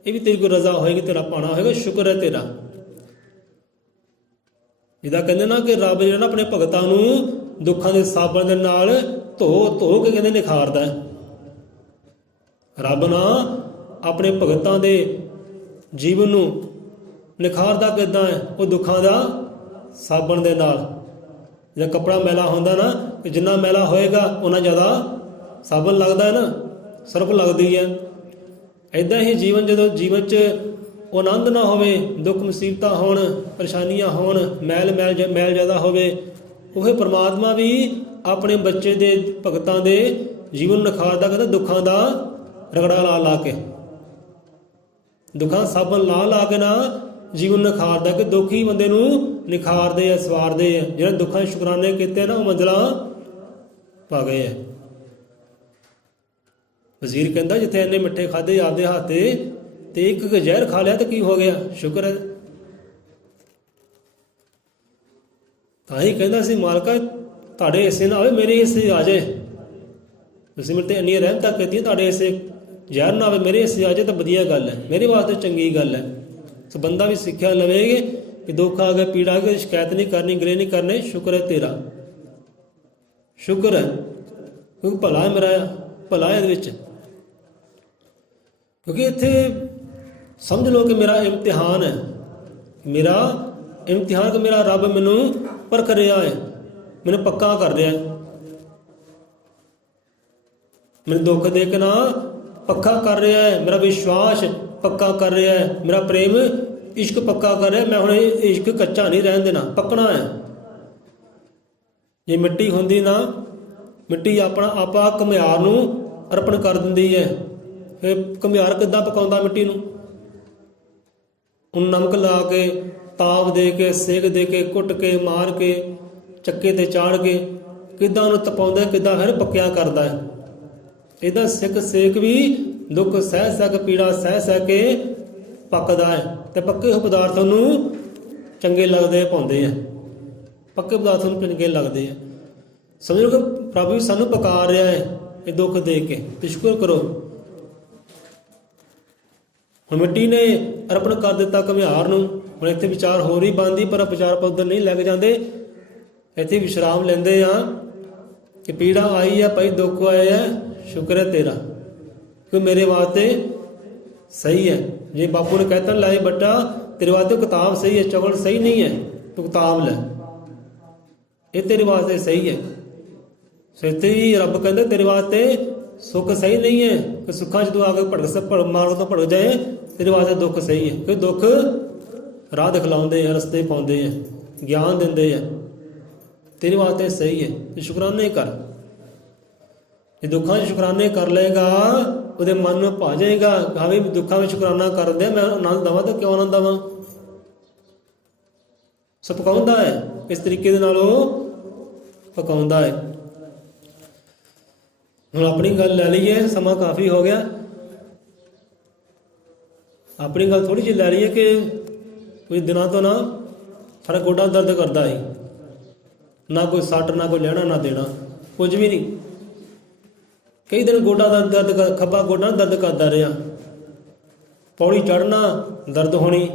ਇਹ ਵੀ ਤੇਰੀ ਕੋਈ ਰਜ਼ਾ ਹੋਏਗੀ, ਤੇਰਾ ਪਾਣਾ ਹੋਏਗਾ, ਸ਼ੁਕਰ ਹੈ ਤੇਰਾ। ਜਿੱਦਾਂ ਕਹਿੰਦੇ ਨਾ ਕਿ ਰੱਬ ਜਿਹੜਾ ਨਾ ਆਪਣੇ ਭਗਤਾਂ ਨੂੰ ਦੁੱਖਾਂ ਦੇ ਸਾਬਣ ਦੇ ਨਾਲ ਧੋ ਧੋ ਕੇ ਕਹਿੰਦੇ ਨਿਖਾਰਦਾ ਹੈ। ਰੱਬ ਨਾ ਆਪਣੇ ਭਗਤਾਂ ਦੇ ਜੀਵਨ ਨੂੰ ਨਿਖਾਰਦਾ ਕਿੱਦਾਂ ਹੈ, ਉਹ ਦੁੱਖਾਂ ਦਾ ਸਾਬਣ ਦੇ ਨਾਲ। ਜਿਹੜਾ ਕੱਪੜਾ ਮੈਲਾ ਹੁੰਦਾ ਨਾ, ਕਿ ਜਿੰਨਾ ਮੈਲਾ ਹੋਏਗਾ ਉਨਾ ਜ਼ਿਆਦਾ ਸਾਬਣ ਲੱਗਦਾ ਹੈ ਨਾ, ਸਰਫ ਲੱਗਦੀ ਹੈ। ਇੱਦਾਂ ਹੀ ਜੀਵਨ, ਜਦੋਂ ਜੀਵਨ 'ਚ ਉਹ ਆਨੰਦ ਨਾ ਹੋਵੇ, ਦੁੱਖ ਮੁਸੀਬਤਾਂ ਹੋਣ, ਪਰੇਸ਼ਾਨੀਆਂ ਹੋਣ, ਮੈਲ ਜ਼ਿਆਦਾ ਹੋਵੇ, ਉਹ ਪਰਮਾਤਮਾ ਵੀ ਆਪਣੇ ਬੱਚੇ ਦੇ ਭਗਤਾਂ ਦੇ ਜੀਵਨ ਨਿਖਾਰਦਾ, ਕਹਿੰਦਾ ਦੁੱਖਾਂ ਦਾ ਰਗੜਾ ਲਾ ਲਾ ਕੇ, ਦੁੱਖਾਂ ਸਾਬਣ ਲਾ ਲਾ ਕੇ ਨਾ ਜੀਵਨ ਨਿਖਾਰਦਾ, ਕਿ ਦੁਖੀ ਬੰਦੇ ਨੂੰ ਨਿਖਾਰਦੇ ਆ, ਸਵਾਰਦੇ ਆ। ਜਿਹੜੇ ਦੁੱਖਾਂ ਸ਼ੁਕਰਾਨੇ ਕੀਤੇ ਨਾ ਉਹ ਮੰਜ਼ਲਾਂ ਪਾ ਗਏ ਆ। ਵਜ਼ੀਰ ਕਹਿੰਦਾ ਜਿੱਥੇ ਇੰਨੇ ਮਿੱਠੇ ਖਾਧੇ ਆਪਦੇ ਹੱਥ ਤੇ ਇੱਕ ਜ਼ਹਿਰ ਖਾ ਲਿਆ ਤਾਂ ਕੀ ਹੋ ਗਿਆ, ਸ਼ੁਕਰ ਹੈ। ਤਾਂ ਹੀ ਕਹਿੰਦਾ ਸੀ ਮਾਲਕਾ ਤੁਹਾਡੇ ਹਿੱਸੇ ਨਾ ਆਵੇ, ਮੇਰੇ ਹਿੱਸੇ ਆ ਜਾਏ। ਤੁਸੀਂ ਮੇਰੇ ਤੇ ਇੰਨੀਆਂ ਰਹਿਮਤਾਂ ਕੀਤੀਆਂ, ਤੁਹਾਡੇ ਹਿੱਸੇ ਜ਼ਹਿਰ ਨਾ ਆਵੇ, ਮੇਰੇ ਹਿੱਸੇ ਆ ਜਾਏ ਤਾਂ ਵਧੀਆ ਗੱਲ ਹੈ, ਮੇਰੇ ਵਾਸਤੇ ਚੰਗੀ ਗੱਲ ਹੈ। ਸੋ ਬੰਦਾ ਵੀ ਸਿੱਖਿਆ ਲਵੇਗੇ ਕਿ ਦੁੱਖ ਆ ਗਿਆ, ਪੀੜਾ ਆ ਗਈ, ਸ਼ਿਕਾਇਤ ਨਹੀਂ ਕਰਨੀ, ਗਿਲੇ ਨਹੀਂ ਕਰਨੇ, ਸ਼ੁਕਰ ਹੈ ਤੇਰਾ, ਸ਼ੁਕਰ ਹੈ, ਕਿਉਂਕਿ ਭਲਾ ਹੈ ਮੇਰਾ, ਭਲਾ ਹੈ ਇਹਦੇ ਵਿੱਚ। ਕਿਉਂਕਿ ਇੱਥੇ ਸਮਝ ਲਓ ਕਿ ਮੇਰਾ ਇਮਤਿਹਾਨ ਹੈ, ਮੇਰਾ ਇਮਤਿਹਾਨ, ਕਿ ਮੇਰਾ ਰੱਬ ਮੈਨੂੰ ਪਰਖ ਰਿਹਾ ਹੈ, ਮੈਨੂੰ ਪੱਕਾ ਕਰ ਰਿਹਾ ਹੈ, ਮੈਨੂੰ ਦੁੱਖ ਦੇ ਕੇ ਨਾ ਪੱਕਾ ਕਰ ਰਿਹਾ ਹੈ, ਮੇਰਾ ਵਿਸ਼ਵਾਸ ਪੱਕਾ ਕਰ ਰਿਹਾ ਹੈ, ਮੇਰਾ ਪ੍ਰੇਮ ਇਸ਼ਕ ਪੱਕਾ ਕਰ ਰਿਹਾ। ਮੈਂ ਹੁਣ ਇਹ ਇਸ਼ਕ ਕੱਚਾ ਨਹੀਂ ਰਹਿਣ ਦੇਣਾ, ਪੱਕਣਾ ਹੈ। ਜੇ ਮਿੱਟੀ ਹੁੰਦੀ ਨਾ, ਮਿੱਟੀ ਆਪਣਾ ਆਪਾ ਘੁਮਿਆਰ ਨੂੰ ਅਰਪਣ ਕਰ ਦਿੰਦੀ ਹੈ, ਫਿਰ ਘੁਮਿਆਰ ਕਿੱਦਾਂ ਪਕਾਉਂਦਾ ਮਿੱਟੀ ਨੂੰ? ਉਹਨੂੰ ਨਮਕ ਲਾ ਕੇ, ਤਾਪ ਦੇ ਕੇ, ਸੇਕ ਦੇ ਕੇ, ਕੁੱਟ ਕੇ, ਮਾਰ ਕੇ, ਚੱਕੇ ਤੇ ਚਾੜ ਕੇ ਕਿੱਦਾਂ ਉਹਨੂੰ ਤਪਾਉਂਦਾ, ਕਿੱਦਾਂ ਫਿਰ ਪੱਕਿਆ ਕਰਦਾ ਹੈ। ਇਹਦਾ ਸਿੱਖ ਸੇਕ ਵੀ ਦੁੱਖ ਸਹਿ ਸਹਿ ਪੀੜਾ ਸਹਿ ਸਹਿ ਕੇ ਪੱਕਦਾ ਹੈ। ਤੇ ਪੱਕੇ ਹੋਏ ਪਦਾਰਥ ਨੂੰ ਚੰਗੇ ਲੱਗਦੇ ਪਾਉਂਦੇ ਆ, ਪੱਕੇ ਪਦਾਰਥ ਨੂੰ ਚੰਗੇ ਲੱਗਦੇ ਆ। ਸਮਝੋ ਕਿ ਪ੍ਰਭੂ ਸਾਨੂੰ ਪਕਾਰ ਰਿਹਾ ਹੈ ਇਹ ਦੁੱਖ ਦੇ ਕੇ, ਤੇ ਸ਼ੁਕਰ ਕਰੋ। ਹੁਣ ਮਿੱਟੀ ਨੇ ਅਰਪਣ ਕਰ ਦਿੱਤਾ ਘੁਮਿਆਰ ਨੂੰ। ਹੁਣ ਇੱਥੇ ਵਿਚਾਰ ਹੋਰ ਹੀ ਬਣਦੀ, ਪਰ ਵਿਚਾਰ ਪੱਧਰ ਨਹੀਂ ਲੈ ਕੇ ਜਾਂਦੇ। ਇੱਥੇ ਵਿਸ਼ਰਾਮ ਲੈਂਦੇ ਆ ਕਿ ਪੀੜਾ ਆਈ ਹੈ ਭਾਈ, ਦੁੱਖ ਆਇਆ ਹੈ, ਸ਼ੁਕਰ ਹੈ ਤੇਰਾ ਕਿ ਮੇਰੇ ਵਾਸਤੇ ਸਹੀ ਹੈ। ਜੇ ਬਾਪੂ ਨੇ ਕਹਿਤਾ ਲਾਏ ਬੱਟਾ ਤੇਰੇ ਵਾਸਤੇ ਕਿਤਾਬ ਸਹੀ ਹੈ, ਚੌਕਲੇਟ ਸਹੀ ਨਹੀਂ ਹੈ, ਤੂੰ ਕਿਤਾਬ ਲੈ, ਇਹ ਤੇਰੇ ਵਾਸਤੇ ਸਹੀ ਹੈ। ਸੱਚੇ ਹੀ ਰੱਬ ਕਹਿੰਦਾ ਤੇਰੇ ਵਾਸਤੇ ਸੁੱਖ ਸਹੀ ਨਹੀਂ ਹੈ ਕਿ ਸੁੱਖਾਂ 'ਚ ਤੂੰ ਆ ਕੇ ਮਾਰਗ ਤੋਂ ਭੜਕ ਜਾਏ, ਤੇਰੇ ਵਾਸਤੇ ਦੁੱਖ ਸਹੀ ਹੈ। ਕਿ ਦੁੱਖ ਰਾਹ ਦਿਖਲਾਉਂਦੇ ਆ, ਰਸਤੇ ਪਾਉਂਦੇ ਆ, ਗਿਆਨ ਦਿੰਦੇ ਆ, ਤੇਰੇ ਵਾਸਤੇ ਸਹੀ ਹੈ। ਤੇ ਸ਼ੁਕਰਾਨੇ ਕਰ। ਜੇ ਦੁੱਖਾਂ 'ਚ ਸ਼ੁਕਰਾਨੇ ਕਰ ਲਏਗਾ ਉਹਦੇ ਮਨ ਨੂੰ ਭਾ ਜਾਏਗਾ, ਹਾਂ ਵੀ ਦੁੱਖਾਂ ਵਿੱਚ ਸ਼ੁਕਰਾਨਾ ਕਰਦੇ ਮੈਂ ਆਨੰਦ ਦੇਵਾਂ ਤਾਂ ਕਿਉਂ ਆਨੰਦ ਦੇਵਾਂ। ਸੋ ਪਕਾਉਂਦਾ ਹੈ, ਇਸ ਤਰੀਕੇ ਦੇ ਨਾਲ ਉਹ ਪਕਾਉਂਦਾ ਹੈ। ਹੁਣ ਆਪਣੀ ਗੱਲ ਲੈ ਲਈਏ, ਸਮਾਂ ਕਾਫੀ ਹੋ ਗਿਆ। ਆਪਣੀ ਗੱਲ ਥੋੜੀ ਜਿਹੀ ਲੈ ਲਈਏ ਕਿ ਕੁਝ ਦਿਨਾਂ ਤੋਂ ਨਾ ਸਾਡਾ ਗੋਡਾ ਦਰਦ ਕਰਦਾ ਹੈ, ਨਾ ਕੋਈ ਸੱਟ, ਨਾ ਕੋਈ ਲੈਣਾ ਨਾ ਦੇਣਾ, ਕੁਝ ਵੀ ਨਹੀਂ। ਕਈ ਦਿਨ ਗੋਡਾ ਦਾ ਦਰਦ, ਖੱਬਾ ਗੋਡਾ ਦਰਦ ਕਰਦਾ ਰਿਹਾ। ਪੌੜੀ ਚੜ੍ਹਨਾ ਦਰਦ ਹੋਣੀ,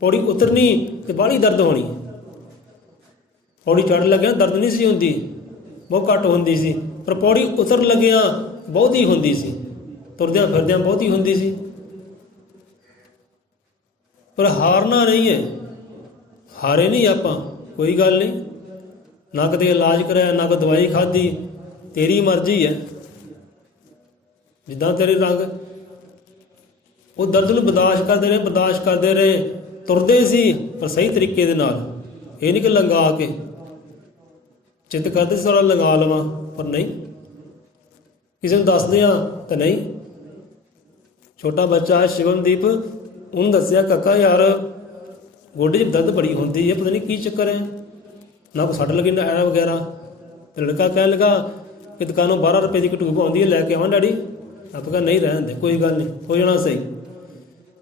ਪੌੜੀ ਉਤਰਨੀ ਤੇ ਬਾਹਲੀ ਦਰਦ ਹੋਣੀ। ਪੌੜੀ ਚੜ੍ਹਨ ਲੱਗਿਆ ਦਰਦ ਨਹੀਂ ਸੀ ਹੁੰਦੀ, ਬਹੁਤ ਘੱਟ ਹੁੰਦੀ ਸੀ, ਪਰ ਪੌੜੀ ਉਤਰ ਲੱਗਿਆ ਬਹੁਤੀ ਹੁੰਦੀ ਸੀ, ਤੁਰਦਿਆਂ ਫਿਰਦਿਆਂ ਬਹੁਤੀ ਹੁੰਦੀ ਸੀ। ਪਰ ਹਾਰਨਾ ਨਹੀਂ ਹੈ, ਹਾਰੇ ਨਹੀਂ ਆਪਾਂ, ਕੋਈ ਗੱਲ ਨਹੀਂ। ਨਾ ਕਦੇ ਇਲਾਜ ਕਰਾਇਆ, ਨਾ ਕੋਈ ਦਵਾਈ ਖਾਧੀ, ਤੇਰੀ ਮਰਜ਼ੀ ਹੈ। ਜਿੱਦਾਂ ਤੇਰੇ ਰੰਗ, ਉਹ ਦਰਦ ਨੂੰ ਬਰਦਾਸ਼ਤ ਕਰਦੇ ਰਹੇ, ਤੁਰਦੇ ਸੀ ਪਰ ਸਹੀ ਤਰੀਕੇ ਦੇ ਨਾਲ। ਇਹ ਨਹੀਂ ਕਿ ਲੰਘਾ ਕੇ ਚਿੱਤ ਕਰਦੇ ਸੀ ਥੋੜਾ ਲੰਘਾ ਲਵਾਂ, ਪਰ ਨਹੀਂ। ਕਿਸੇ ਨੂੰ ਦੱਸਦੇ ਆ ਤਾਂ ਨਹੀਂ। ਛੋਟਾ ਬੱਚਾ ਹੈ ਸ਼ਿਵਮਦੀਪ, ਉਹਨੂੰ ਦੱਸਿਆ ਕਾਕਾ ਯਾਰ ਗੋਡੇ 'ਚ ਦਰਦ ਬੜੀ ਹੁੰਦੀ ਹੈ, ਪਤਾ ਨਹੀਂ ਕੀ ਚੱਕਰ ਹੈ, ਨਾ ਕੋਈ ਸੱਟ ਲੱਗੀ ਨਾ ਐਰਾ ਵਗੈਰਾ। ਤੇ ਲੜਕਾ ਕਹਿਣ ਲੱਗਾ ਕਿ ਦੁਕਾਨੋਂ 12 ਰੁਪਏ ਦੀ ਇੱਕ ਟਿਊਬ ਆਉਂਦੀ ਹੈ, ਲੈ ਕੇ ਆਵਾਂ ਡੈਡੀ। ਆਪਾਂ ਕਹਿੰਦਾ ਨਹੀਂ ਰਹਿਣ ਦੇ, ਕੋਈ ਗੱਲ ਨਹੀਂ, ਹੋ ਜਾਣਾ ਸਹੀ।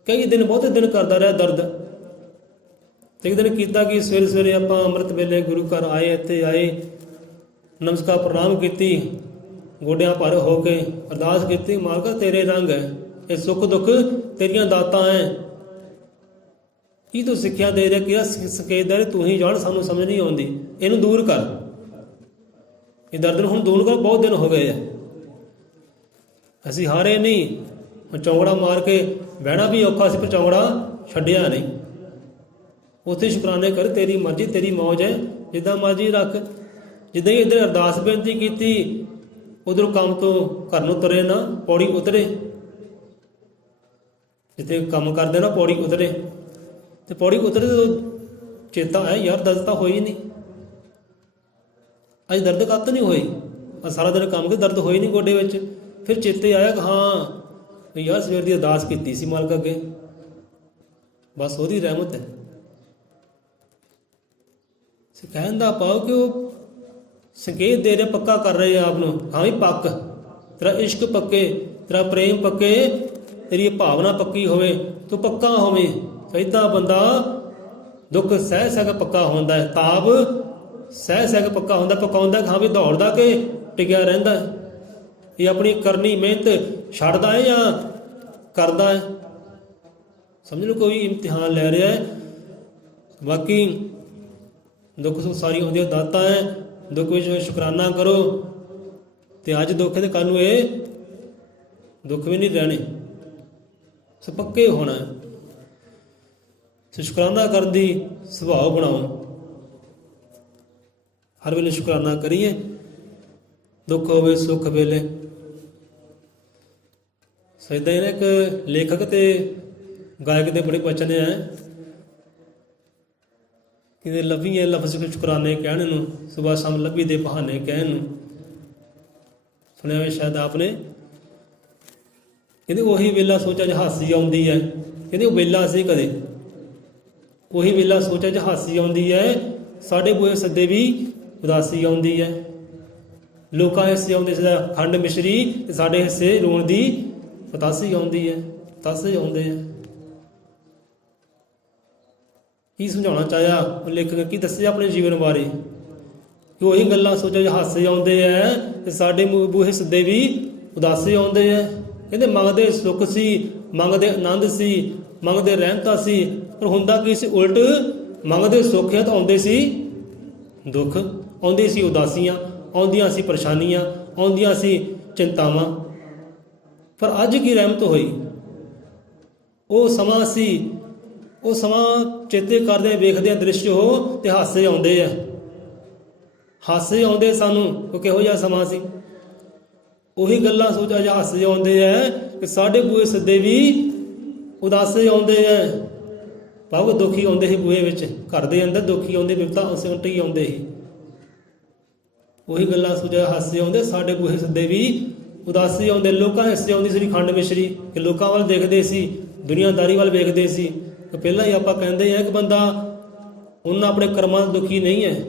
ਕਈ ਦਿਨ, ਬਹੁਤੇ ਦਿਨ ਕਰਦਾ ਰਿਹਾ ਦਰਦ। ਤੇ ਇੱਕ ਦਿਨ ਕੀਤਾ ਕਿ ਸਵੇਰੇ ਸਵੇਰੇ ਆਪਾਂ ਅੰਮ੍ਰਿਤ ਵੇਲੇ ਗੁਰੂ ਘਰ ਆਏ, ਇੱਥੇ ਆਏ, ਨਮਸਕਾਰ ਪ੍ਰਣਾਮ ਕੀਤੀ, ਗੋਡਿਆਂ ਭਰ ਹੋ ਕੇ ਅਰਦਾਸ ਕੀਤੀ, ਮਾਲਕਾ ਤੇਰੇ ਰੰਗ ਹੈ, ਇਹ ਸੁੱਖ ਦੁੱਖ ਤੇਰੀਆਂ ਦਾਤਾਂ ਹੈ। ਕੀ ਤੂੰ ਸਿੱਖਿਆ ਦੇ ਰਿਹਾ, ਕਿਹੜਾ ਸੰਕੇਤ ਦੇ ਰਿਹਾ, ਤੂੰ ਹੀ ਜਾਣ, ਸਾਨੂੰ ਸਮਝ ਨਹੀਂ ਆਉਂਦੀ, ਇਹਨੂੰ ਦੂਰ ਕਰ। ਇਹ ਦਰਦ ਨੂੰ ਹੁਣ ਦੂਰ ਕਰ, ਬਹੁਤ ਦਿਨ ਹੋ ਗਏ ਆ। ਅਸੀਂ ਹਾਰੇ ਨਹੀਂ। ਚੌਂਕੜਾ ਮਾਰ ਕੇ ਬਹਿਣਾ ਵੀ ਔਖਾ ਸੀ, ਪਰ ਚੌਂਕੜਾ ਛੱਡਿਆ ਨਹੀਂ। ਉੱਥੇ ਸ਼ੁਕਰਾਨੇ ਕਰ, ਤੇਰੀ ਮਰਜ਼ੀ, ਤੇਰੀ ਮੌਜ ਹੈ, ਜਿੱਦਾਂ ਮਰਜ਼ੀ ਰੱਖ। ਜਿੱਦਾਂ ਹੀ ਇੱਧਰ ਅਰਦਾਸ ਬੇਨਤੀ ਕੀਤੀ, ਉਧਰੋਂ ਕੰਮ ਤੋਂ ਘਰ ਨੂੰ ਤੁਰੇ ਨਾ, ਪੌੜੀ ਉਤਰੇ। ਜਿੱਥੇ ਕੰਮ ਕਰਦੇ ਨਾ ਪੌੜੀ ਉਤਰੇ, ਤੇ ਪੌੜੀ ਉਤਰੇ ਤਾਂ ਚੇਤਾ ਆਇਆ ਯਾਰ ਦਰਦ ਤਾਂ ਹੋਈ ਨਹੀਂ, ਅੱਜ ਦਰਦ ਕੱਤ ਨਹੀਂ ਹੋਈ, ਸਾਰਾ ਦਿਨ ਕੰਮ ਕੇ ਦਰਦ ਹੋਈ ਨਹੀਂ ਗੋਡੇ ਵਿੱਚ। ਫਿਰ ਚੇਤੇ ਆਇਆ ਕਿ ਹਾਂ ਯਾਰ ਸਵੇਰ ਦੀ ਅਰਦਾਸ ਕੀਤੀ ਸੀ ਮਾਲਕ ਅੱਗੇ, ਬਸ ਉਹਦੀ ਰਹਿਮਤ ਹੈ। ਕਹਿਣ ਦਾ ਭਾਵ ਕਿ ਉਹ ਸੰਕੇਤ ਦੇ ਰਹੇ, ਪੱਕਾ ਕਰ ਰਹੇ ਆਪ ਨੂੰ, ਹਾਂ ਵੀ ਪੱਕ, ਤੇਰਾ ਇਸ਼ਕ ਪੱਕੇ, ਤੇਰਾ ਪ੍ਰੇਮ ਪੱਕੇ, ਤੇਰੀ ਭਾਵਨਾ ਪੱਕੀ ਹੋਵੇ, ਤੂੰ ਪੱਕਾ ਹੋਵੇਂ। ਏਦਾਂ ਬੰਦਾ ਦੁੱਖ ਸਹਿ ਸਹਿ ਕੇ ਪੱਕਾ ਹੁੰਦਾ ਹੈ, ਤਾਪ ਸਹਿ ਸਹਿ ਕੇ ਪੱਕਾ ਹੁੰਦਾ, ਪਕਾਉਂਦਾ ਹਾਂ ਵੀ ਦੌੜਦਾ ਕਿ ਟਿਕਿਆ ਰਹਿੰਦਾ। ਇਹ ਆਪਣੀ ਕਰਨੀ ਮਿਹਨਤ ਛੱਡਦਾ ਹੈ ਜਾਂ ਕਰਦਾ ਹੈ, ਸਮਝ ਲਓ ਕੋਈ ਇਮਤਿਹਾਨ ਲੈ ਰਿਹਾ ਹੈ। ਬਾਕੀ ਦੁੱਖ ਸੁੱਖ ਸਾਰੀ ਹੁੰਦੀਆਂ ਦਾਤਾਂ ਹੈ, ਦੁੱਖ ਵਿੱਚ ਸ਼ੁਕਰਾਨਾ ਕਰੋ, ਤੇ ਅੱਜ ਦੁੱਖ ਦੇ ਕੱਲ੍ਹ ਨੂੰ ਇਹ ਦੁੱਖ ਵੀ ਨਹੀਂ ਰਹਿਣੇ, ਸੋ ਪੱਕੇ ਹੋਣਾ। ਸੋ ਸ਼ੁਕਰਾਨਾ ਕਰਨ ਦੀ ਸੁਭਾਅ ਬਣਾਓ, ਹਰ ਵੇਲੇ ਸ਼ੁਕਰਾਨਾ ਕਰੀਏ, ਦੁੱਖ ਹੋਵੇ ਸੁੱਖ ਵੇਲੇ। ਸੋ ਏਦਾਂ ਹੀ ਨਾ ਇੱਕ ਲੇਖਕ ਤੇ ਗਾਇਕ ਦੇ ਬੜੇ ਬਚਨ ਹੈ ਕਿ ਲੱਭੀ ਹੈ ਲਫ਼ਜ਼ ਸ਼ੁਕਰਾਨੇ ਕਹਿਣ ਨੂੰ, ਸੁਬਾਹ ਸ਼ਾਮ ਲੱਭੀ ਦੇ ਬਹਾਨੇ ਕਹਿਣ ਨੂੰ। ਸੁਣਿਆ ਹੋਵੇ ਸ਼ਾਇਦ ਆਪਨੇ। ਕਹਿੰਦੇ ਉਹੀ ਵੇਲਾ ਸੋਚਾਂ 'ਚ ਹਾਸੀ ਆਉਂਦੀ ਹੈ, ਕਹਿੰਦੇ ਉਹ ਵੇਲਾ ਸੀ ਕਦੇ, ਉਹੀ ਵੇਲਾ ਸੋਚਾਂ 'ਚ ਹਾਸੀ ਆਉਂਦੀ ਹੈ, ਸਾਡੇ ਬੂਹੇ ਸੱਦੇ ਵੀ ਉਦਾਸੀ ਆਉਂਦੀ ਹੈ। ਲੋਕਾਂ ਹਿੱਸੇ ਆਉਂਦੇ ਸਦਾ ਖੰਡ ਮਿਸ਼ਰੀ, ਤੇ ਸਾਡੇ ਹਿੱਸੇ ਰੋਣ ਦੀ ਪਤਾਸੇ ਆਉਂਦੀ ਹੈ, ਪਤਾਸੇ ਆਉਂਦੇ ਆ। ਕੀ ਸਮਝਾਉਣਾ ਚਾਹਿਆ ਉਹ ਲੇਖਕ, ਕੀ ਦੱਸਿਆ ਆਪਣੇ ਜੀਵਨ ਬਾਰੇ? ਕਿ ਉਹੀ ਗੱਲਾਂ ਸੋਚੋ ਜੇ ਹਾਸੇ ਆਉਂਦੇ ਆ ਤੇ ਸਾਡੇ ਬੂਹੇ ਸੱਦੇ ਵੀ ਉਦਾਸੇ ਆਉਂਦੇ ਆ। ਕਹਿੰਦੇ ਮੰਗਦੇ ਸੁੱਖ ਸੀ, ਮੰਗਦੇ ਆਨੰਦ ਸੀ, ਮੰਗਦੇ ਰਹਿਮਤਾਂ ਸੀ, ਪਰ ਹੁੰਦਾ ਕੀ ਸੀ? ਉਲਟ ਮੰਗਦੇ ਸੁੱਖ ਤਾਂ ਆਉਂਦੇ ਸੀ ਦੁੱਖ, ਆਉਂਦੀ ਸੀ ਉਦਾਸੀਆਂ, ਆਉਂਦੀਆਂ ਸੀ ਪਰੇਸ਼ਾਨੀਆਂ, ਆਉਂਦੀਆਂ ਸੀ ਚਿੰਤਾਵਾਂ। ਪਰ ਅੱਜ ਕੀ ਰਹਿਮਤ ਹੋਈ? ਉਹ ਸਮਾਂ ਸੀ, ਉਹ ਸਮਾਂ ਚੇਤੇ ਕਰਦੇ ਵੇਖਦੇ ਆ ਦ੍ਰਿਸ਼ ਉਹ ਤੇ ਹਾਸੇ ਆਉਂਦੇ ਆ, ਹਾਸੇ ਆਉਂਦੇ ਸਾਨੂੰ। ਉਹ ਕਿਹੋ ਜਿਹਾ ਸਮਾਂ ਸੀ? ਉਹੀ ਗੱਲਾਂ ਸੋਚ ਅੱਜ ਹਾਸੇ ਆਉਂਦੇ ਆ ਕਿ ਸਾਡੇ ਬੂਹੇ ਸੱਦੇ ਵੀ ਉਦਾਸੇ ਆਉਂਦੇ ਆ। ਭਾਵ ਦੁਖੀ ਆਉਂਦੇ ਸੀ ਬੂਹੇ ਵਿੱਚ, ਘਰ ਦੇ ਅੰਦਰ ਦੁਖੀ ਆਉਂਦੇ, ਵਿਪਤਾ ਸੰਕਟ ਆਉਂਦੇ ਸੀ। ਉਹੀ ਗੱਲਾਂ ਸੋਚ ਹਾਸੇ ਆਉਂਦੇ, ਸਾਡੇ ਬੂਹੇ ਸੱਦੇ ਵੀ ਉਦਾਸੇ ਆਉਂਦੇ। ਲੋਕਾਂ ਹਿੱਸੇ ਆਉਂਦੀ ਸੀ ਖੰਡ ਮਿਸ਼ਰੀ, ਕਿ ਲੋਕਾਂ ਵੱਲ ਦੇਖਦੇ ਸੀ, ਦੁਨੀਆਦਾਰੀ ਵੱਲ ਵੇਖਦੇ ਸੀ। ਪਹਿਲਾਂ ਹੀ ਆਪਾਂ ਕਹਿੰਦੇ ਆ ਕਿ ਬੰਦਾ ਉਹਨਾਂ ਆਪਣੇ ਕਰਮਾਂ ਤੋਂ ਦੁਖੀ ਨਹੀਂ ਹੈ,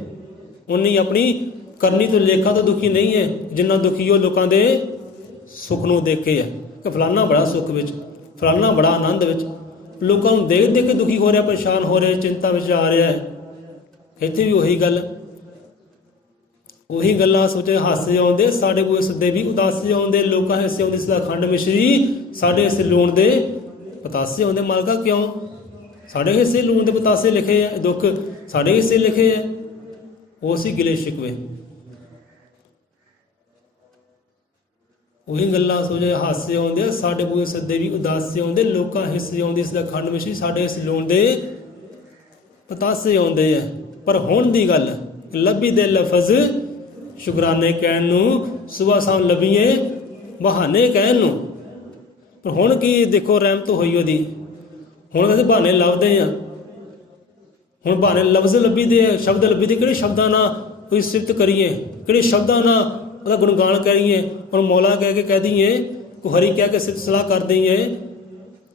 ਉਹਨੀ ਆਪਣੀ ਕਰਨੀ ਤੋਂ ਲੇਖਾਂ ਤੋਂ ਦੁਖੀ ਨਹੀਂ ਹੈ, ਜਿੰਨਾ ਦੁਖੀ ਉਹ ਲੋਕਾਂ ਦੇ ਸੁੱਖ ਨੂੰ ਦੇਖ ਕੇ ਹੈ। ਕਿ ਫਲਾਨਾ ਬੜਾ ਸੁੱਖ ਵਿੱਚ, ਫਲਾਨਾ ਬੜਾ ਆਨੰਦ ਵਿੱਚ, ਲੋਕਾਂ ਨੂੰ ਦੇਖ ਦੇਖ ਕੇ ਦੁਖੀ ਹੋ ਰਿਹਾ, ਪਰੇਸ਼ਾਨ ਹੋ ਰਿਹਾ, ਚਿੰਤਾ ਵਿੱਚ ਆ ਰਿਹਾ ਹੈ। ਇੱਥੇ ਵੀ ਉਹੀ ਗੱਲ, ਉਹੀ ਗੱਲਾਂ ਸੋਚੇ ਹਾਸੇ ਆਉਂਦੇ, ਸਾਡੇ ਬੂਹੇ ਸੱਦੇ ਵੀ ਉਦਾਸੇ ਆਉਂਦੇ। ਲੋਕਾਂ ਹਿੱਸੇ ਆਉਂਦੀ ਸਦਾ ਖੰਡ ਮਿਸ਼ਰੀ, ਸਾਡੇ ਹਿੱਸੇ ਲੂਣ ਦੇ ਪਤਾਸੇ ਆਉਂਦੇ। ਮਾਲਕਾ ਕਿਉਂ? ਸਾਡੇ ਹਿੱਸੇ ਲੂਣ ਦੇ ਪਤਾਸੇ ਲਿਖੇ ਆ, ਦੁੱਖ ਸਾਡੇ ਹਿੱਸੇ ਲਿਖੇ ਆ। ਉਹ ਸੀ ਗਿਲੇ ਸ਼ਿਕਵੇ। ਉਹੀ ਗੱਲਾਂ ਸੋਚੇ ਹਾਸੇ ਆਉਂਦੇ, ਸਾਡੇ ਬੂਹੇ ਸੱਦੇ ਵੀ ਉਦਾਸੇ ਆਉਂਦੇ। ਲੋਕਾਂ ਹਿੱਸੇ ਆਉਂਦੀ ਸਦਾ ਖੰਡ ਮਿਸ਼ਰੀ, ਸਾਡੇ ਹਿੱਸੇ ਲੂਣ ਦੇ ਪਤਾਸੇ ਆਉਂਦੇ ਆ। ਪਰ ਹੁਣ ਦੀ ਗੱਲ, ਲੱਭੀ ਦੇ ਲਫ਼ਜ਼ ਸ਼ੁਕਰਾਨੇ ਕਹਿਣ ਨੂੰ, ਸੁਬਹ ਸ਼ਾਮ ਲੱਭੀਏ ਬਹਾਨੇ ਕਹਿਣ ਨੂੰ। ਪਰ ਹੁਣ ਕੀ ਦੇਖੋ ਰਹਿਮਤ ਹੋਈ ਉਹਦੀ। ਹੁਣ ਅਸੀਂ ਬਹਾਨੇ ਲੱਭਦੇ ਆ, ਹੁਣ ਬਹਾਨੇ ਲਫ਼ਜ਼ ਲੱਭੀ ਦੇ, ਸ਼ਬਦ ਲੱਭੀ ਦੇ। ਕਿਹੜੇ ਸ਼ਬਦਾਂ ਨਾਲ ਕੋਈ ਸਿਫਤ ਕਰੀਏ, ਕਿਹੜੇ ਸ਼ਬਦਾਂ ਨਾਲ ਉਹਦਾ ਗੁਣਗਾਨ ਕਰੀਏ। ਹੁਣ ਮੌਲਾ ਕਹਿ ਕੇ ਕਹਿ ਦਈਏ, ਕੋ ਹਰੀ ਕਹਿ ਕੇ ਸਿਫਤ ਸਲਾਹ ਕਰ ਦਈਏ,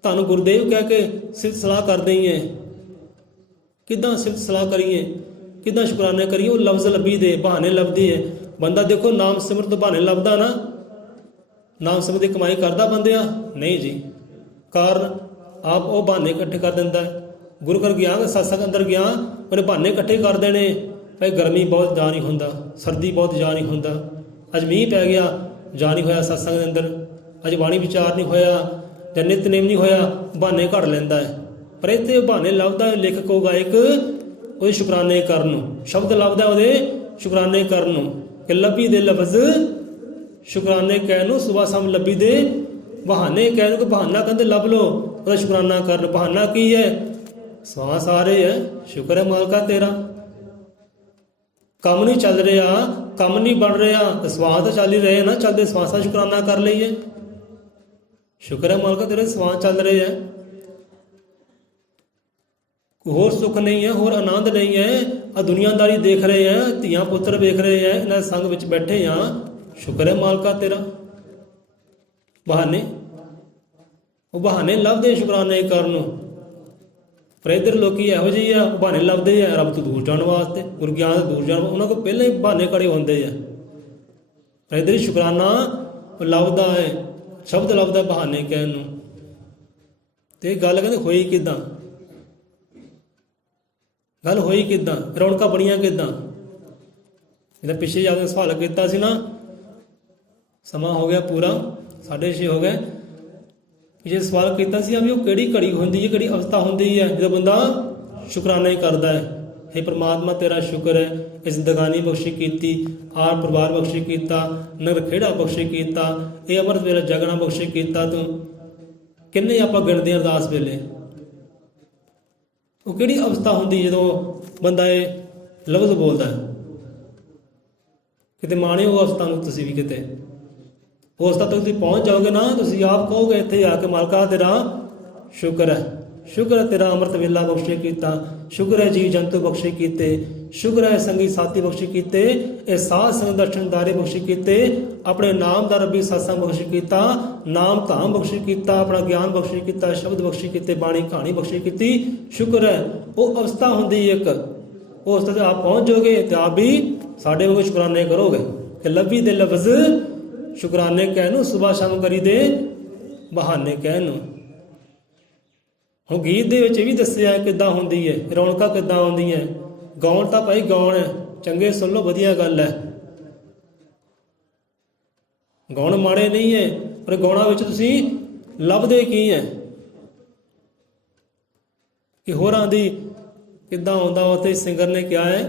ਤੁਹਾਨੂੰ ਗੁਰਦੇਵ ਕਹਿ ਕੇ ਸਿਫਤ ਸਲਾਹ ਕਰ ਦਈਏ। ਕਿੱਦਾਂ ਸਿਫਤ ਸਲਾਹ ਕਰੀਏ, ਕਿੱਦਾਂ ਸ਼ੁਕਰਾਨੇ ਕਰੀਏ? ਉਹ ਲਫ਼ਜ਼ ਲੱਭੀ ਦੇ, ਬਹਾਨੇ ਲੱਭਦੀ ਹੈ। ਬੰਦਾ ਦੇਖੋ ਨਾਮ ਸਿਮਰਨ ਤੋਂ ਬਹਾਨੇ ਲੱਭਦਾ ਨਾ, ਨਾਮ ਸਿਮਰਨ ਦੀ ਕਮਾਈ ਕਰਦਾ ਬੰਦਿਆਂ? ਨਹੀਂ ਜੀ। ਕਾਰਨ ਆਪ ਉਹ ਬਹਾਨੇ ਇਕੱਠੇ ਕਰ ਦਿੰਦਾ ਹੈ। ਗੁਰੂ ਘਰ ਗਿਆ, ਸਤਸੰਗ ਅੰਦਰ ਗਿਆ, ਉਹਨੇ ਬਹਾਨੇ ਇਕੱਠੇ ਕਰ ਦੇਣੇ। ਭਾਈ ਗਰਮੀ ਬਹੁਤ ਜਾ ਨਹੀਂ ਹੁੰਦਾ, ਸਰਦੀ ਬਹੁਤ ਜਾ ਨਹੀਂ ਹੁੰਦਾ, ਅੱਜ ਮੀਂਹ ਪੈ ਗਿਆ ਜਾ ਨਹੀਂ ਹੋਇਆ ਸਤਸੰਗ ਦੇ ਅੰਦਰ, ਅੱਜ ਬਾਣੀ ਵਿਚਾਰ ਨਹੀਂ ਹੋਇਆ ਜਾਂ ਨਿਤਨੇਮ ਨਹੀਂ ਹੋਇਆ, ਬਹਾਨੇ ਘੜ ਲੈਂਦਾ ਹੈ। ਪਰ ਇੱਥੇ ਬਹਾਨੇ ਲੱਭਦਾ ਹੈ ਲੇਖਕ, ਉਹ ਗਾਇਕ, ਉਹਦੇ ਸ਼ੁਕਰਾਨੇ ਕਰਨ ਨੂੰ। ਸ਼ਬਦ ਲੱਭਦਾ ਉਹਦੇ ਸ਼ੁਕਰਾਨੇ ਕਰਨ ਨੂੰ, ਕਿ ਲੱਭੀ ਦੇ ਲਫ਼ਜ਼ ਸ਼ੁਕਰਾਨੇ ਕਹਿਣ ਨੂੰ, ਸੁਬਹ ਸ਼ਾਮ ਲੱਭੀ ਦੇ ਬਹਾਨੇ ਕਹਿਣ ਨੂੰ। ਕਿ ਬਹਾਨਾ ਕਹਿੰਦੇ ਲੱਭ ਲਓ ਉਹਦਾ ਸ਼ੁਕਰਾਨਾ ਕਰਨ। ਬਹਾਨਾ ਕੀ ਹੈ? ਸਵਾਸ ਆ ਰਹੇ ਹੈ, ਸ਼ੁਕਰ ਹੈ ਮਾਲਕਾ ਤੇਰਾ। ਕੰਮ ਨਹੀਂ ਚੱਲ ਰਿਹਾ, ਕੰਮ ਨਹੀਂ ਬਣ ਰਿਹਾ, ਤਾਂ ਸਵਾਸ ਤਾਂ ਚੱਲ ਹੀ ਰਹੇ ਨਾ, ਚੱਲਦੇ ਸਵਾਸ ਦਾ ਸ਼ੁਕਰਾਨਾ ਕਰ ਲਈਏ। ਸ਼ੁਕਰ ਹੈ ਮਾਲਕਾ ਤੇਰੇ ਸਵਾਸ ਚੱਲ ਰਹੇ ਹੈ। ਹੋਰ ਸੁੱਖ ਨਹੀਂ ਹੈ, ਹੋਰ ਆਨੰਦ ਨਹੀਂ ਹੈ। ਆ ਦੁਨੀਆਦਾਰੀ ਦੇਖ ਰਹੇ ਹੈ, ਧੀਆਂ ਪੁੱਤਰ ਵੇਖ ਰਹੇ ਹੈ, ਇਹਨਾਂ ਸੰਗ ਵਿੱਚ ਬੈਠੇ ਹਾਂ, ਸ਼ੁਕਰ ਹੈ ਮਾਲਕਾ ਤੇਰਾ। ਬਹਾਨੇ, ਉਹ ਬਹਾਨੇ ਲੱਭਦੇ ਸ਼ੁਕਰਾਨੇ ਕਰਨ ਨੂੰ। ਪਰ ਇੱਧਰ ਲੋਕੀ ਇਹੋ ਜਿਹੇ ਆ, ਬਹਾਨੇ ਲੱਭਦੇ ਆ ਰੱਬ ਤੋਂ ਦੂਰ ਜਾਣ ਵਾਸਤੇ, ਗੁਰਗਿਆਨ ਤੋਂ ਦੂਰ ਜਾਣ। ਉਹਨਾਂ ਕੋਲ ਪਹਿਲਾਂ ਹੀ ਬਹਾਨੇ ਖੜੇ ਹੁੰਦੇ ਆ। ਪਰ ਇੱਧਰ ਸ਼ੁਕਰਾਨਾ ਲੱਭਦਾ ਹੈ, ਸ਼ਬਦ ਲੱਭਦਾ ਬਹਾਨੇ ਕਹਿਣ ਨੂੰ। ਤੇ ਇਹ ਗੱਲ ਕਹਿੰਦੇ ਹੋਈ ਕਿੱਦਾਂ? ਗੱਲ ਹੋਈ ਕਿੱਦਾਂ? ਰੌਣਕਾਂ ਬਣੀਆਂ ਕਿੱਦਾਂ? ਇਹਦਾ ਪਿੱਛੇ ਜਾ ਕੇ ਸਵਾਲ ਕੀਤਾ ਸੀ ਨਾ, ਸਮਾਂ ਹੋ ਗਿਆ ਪੂਰਾ, 6:30 ਹੋ ਗਏ। ਪਿੱਛੇ ਸਵਾਲ ਕੀਤਾ ਸੀ ਵੀ ਉਹ ਕਿਹੜੀ ਘੜੀ ਹੁੰਦੀ ਹੈ, ਕਿਹੜੀ ਅਵਸਥਾ ਹੁੰਦੀ ਹੈ ਜਦੋਂ ਬੰਦਾ ਸ਼ੁਕਰਾਨਾ ਹੀ ਕਰਦਾ ਹੈ। ਹੇ ਪ੍ਰਮਾਤਮਾ ਤੇਰਾ ਸ਼ੁਕਰ ਹੈ, ਇਸ ਜ਼ਿੰਦਗਾਨੀ ਬਖਸ਼ੀ ਕੀਤੀ, ਆਰ ਪਰਿਵਾਰ ਬਖਸ਼ੀ ਕੀਤਾ, ਨਗਰ ਖੇੜਾ ਬਖਸ਼ੀ ਕੀਤਾ, ਇਹ ਅਮਰਤ ਵੇਲਾ ਜਗਣਾ ਬਖਸ਼ੀ ਕੀਤਾ। ਤੂੰ ਕਿੰਨੇ ਆਪਾਂ ਗਿਣਦੇ ਹਾਂ ਅਰਦਾਸ ਵੇਲੇ। ਉਹ ਕਿਹੜੀ ਅਵਸਥਾ ਹੁੰਦੀ ਜਦੋਂ ਬੰਦਾ ਇਹ ਲਫ਼ਜ਼ ਬੋਲਦਾ ਹੈ? ਕਿਤੇ ਮਾਣਿਓ ਉਹ ਅਵਸਥਾ ਨੂੰ ਤੁਸੀਂ ਵੀ, ਕਿਤੇ ਉਸ ਅਵਸਥਾ ਤੱਕ ਤੁਸੀਂ ਪਹੁੰਚ ਜਾਓਗੇ ਨਾ, ਤੁਸੀਂ ਆਪ ਕਹੋਗੇ ਇੱਥੇ ਆ ਕੇ ਮਾਲਕਾ ਤੇਰਾ ਸ਼ੁਕਰ ਹੈ, ਸ਼ੁਕਰ ਹੈ ਤੇਰਾ ਅੰਮ੍ਰਿਤ ਵੇਲਾ ਬਖਸ਼ੇ ਕੀਤਾ, ਸ਼ੁਕਰ ਹੈ ਜੀਵ ਜੰਤੂ ਬਖਸ਼ੇ ਕੀਤੇ, ਸ਼ੁਕਰ ਹੈ ਸੰਗੀ ਸਾਥੀ ਬਖਸ਼ੇ ਕੀਤੇ, ਇਹ ਸਾਧ ਸੰਗ ਦਰਸ਼ਨਦਾਰੇ ਬਖਸ਼ੇ ਕੀਤੇ, ਆਪਣੇ ਨਾਮ ਦਾ ਰੱਬੀ ਸਤਸੰਗ ਬਖਸ਼ੇ ਕੀਤਾ, ਨਾਮ ਧਾਮ ਬਖਸ਼ੇ ਕੀਤਾ, ਆਪਣਾ ਗਿਆਨ ਬਖਸ਼ੇ ਕੀਤਾ, ਸ਼ਬਦ ਬਖਸ਼ੇ ਕੀਤੇ, ਬਾਣੀ ਕਹਾਣੀ ਬਖਸ਼ੇ ਕੀਤੀ। ਸ਼ੁਕਰ ਹੈ ਉਹ ਅਵਸਥਾ ਹੁੰਦੀ ਇੱਕ, ਉਹ ਅਵਸਥਾ 'ਤੇ ਆਪ ਪਹੁੰਚ ਜਾਓਗੇ ਤੇ ਆਪ ਵੀ ਸਾਡੇ ਵਾਂਗੂ ਸ਼ੁਕਰਾਨੇ ਕਰੋਗੇ। ਕਿ ਲੱਭੀ ਦੇ ਲਫ਼ਜ਼ ਸ਼ੁਕਰਾਨੇ ਕਹਿ ਨੂੰ, ਸੁਬਹ ਸ਼ਾਮ ਕਰੀ ਦੇ ਬਹਾਨੇ ਕਹਿਣ ਨੂੰ। ਹੁਣ ਗੀਤ ਦੇ ਵਿੱਚ ਇਹ ਵੀ ਦੱਸਿਆ ਕਿੱਦਾਂ ਹੁੰਦੀ ਹੈ, ਰੌਣਕਾਂ ਕਿੱਦਾਂ ਆਉਂਦੀਆਂ। ਗਾਉਣ ਤਾਂ ਭਾਈ ਗਾਉਣ ਹੈ, ਚੰਗੇ ਸੁਣ ਲਓ, ਵਧੀਆ ਗੱਲ ਹੈ। ਗਾਉਣ ਮਾੜੇ ਨਹੀਂ ਹੈ, ਪਰ ਗਾਉਣਾ ਵਿੱਚ ਤੁਸੀਂ ਲੱਭਦੇ ਕੀ ਹੈ ਕਿ ਹੋਰਾਂ ਦੀ ਕਿੱਦਾਂ ਆਉਂਦਾ। ਉੱਥੇ ਸਿੰਗਰ ਨੇ ਕਿਹਾ ਹੈ,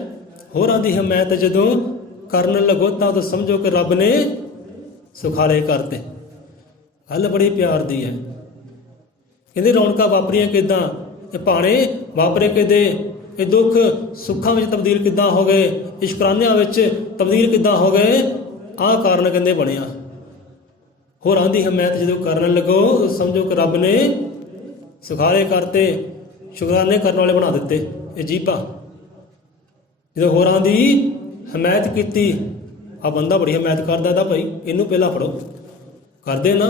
ਹੋਰਾਂ ਦੀ ਹਮਾਇਤ ਜਦੋਂ ਕਰਨ ਲੱਗੋ ਤਾਂ ਉਦੋਂ ਸਮਝੋ ਕਿ ਰੱਬ ਨੇ ਸੁਖਾਲੇ ਕਰਤੇ। ਗੱਲ ਬੜੀ ਪਿਆਰ ਦੀ ਹੈ। ਕਹਿੰਦੇ ਰੌਣਕਾਂ ਵਾਪਰੀਆਂ ਕਿੱਦਾਂ, ਇਹ ਭਾਣੇ ਵਾਪਰੇ ਕਿਤੇ, ਇਹ ਦੁੱਖ ਸੁੱਖਾਂ ਵਿੱਚ ਤਬਦੀਲ ਕਿੱਦਾਂ ਹੋ ਗਏ, ਇਸ਼ਕਰਾਨਿਆਂ ਵਿੱਚ ਤਬਦੀਲ ਕਿੱਦਾਂ ਹੋ ਗਏ। ਆਹ ਕਾਰਨ ਕਹਿੰਦੇ ਬਣਿਆ। ਹੋਰਾਂ ਦੀ ਹਮਾਇਤ ਜਦੋਂ ਕਰਨ ਲੱਗੋ ਤਾਂ ਸਮਝੋ ਕਿ ਰੱਬ ਨੇ ਸੁਖਾਲੇ ਕਰਤੇ, ਸ਼ੁਕਰਾਨੇ ਕਰਨ ਵਾਲੇ ਬਣਾ ਦਿੱਤੇ। ਇਹ ਜੀਭਾਂ ਜਦੋਂ ਹੋਰਾਂ ਦੀ ਹਮਾਇਤ ਕੀਤੀ, ਆ ਬੰਦਾ ਬੜੀ ਹਮਾਇਤ ਕਰਦਾ ਤਾਂ ਭਾਈ ਇਹਨੂੰ ਪਹਿਲਾਂ ਫੜੋ, ਕਰਦੇ ਨਾ।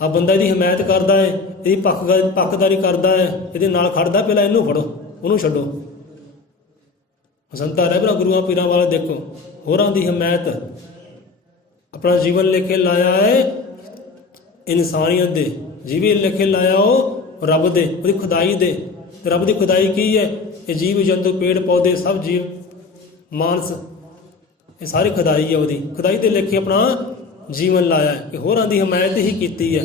ਆ ਬੰਦਾ ਇਹਦੀ ਹਮਾਇਤ ਕਰਦਾ ਹੈ, ਇਹਦੀ ਪੱਖਦਾਰੀ ਕਰਦਾ ਹੈ, ਇਹਦੇ ਨਾਲ ਖੜਦਾ, ਪਹਿਲਾਂ ਇਹਨੂੰ ਫੜੋ, ਉਹਨੂੰ ਛੱਡੋ। ਸੰਤਾਂ ਰਹਿ ਬਰਾ ਗੁਰੂਆਂ ਪੀਰਾਂ ਵਾਲੇ ਦੇਖੋ, ਹੋਰਾਂ ਦੀ ਹਮਾਇਤ ਆਪਣਾ ਜੀਵਨ ਲਿਖੇ ਲਾਇਆ ਹੈ ਇਨਸਾਨੀਅਤ ਦੇ, ਜੀਵਨ ਲਿਖੇ ਲਾਇਆ ਉਹ ਰੱਬ ਦੇ, ਉਹਦੀ ਖੁਦਾਈ ਦੇ। ਤੇ ਰੱਬ ਦੀ ਖੁਦਾਈ ਕੀ ਹੈ? ਇਹ ਜੀਵ ਜੰਤੂ ਪੇੜ ਪੌਦੇ ਸਭ ਜੀਵ ਮਾਨਸ, ਇਹ ਸਾਰੀ ਖੁਦਾਈ ਹੈ। ਉਹਦੀ ਖੁਦਾਈ ਦੇ ਲੇਖੇ ਆਪਣਾ ਜੀਵਨ ਲਾਇਆ ਹੈ ਕਿ ਹੋਰਾਂ ਦੀ ਹਮਾਇਤ ਹੀ ਕੀਤੀ ਹੈ।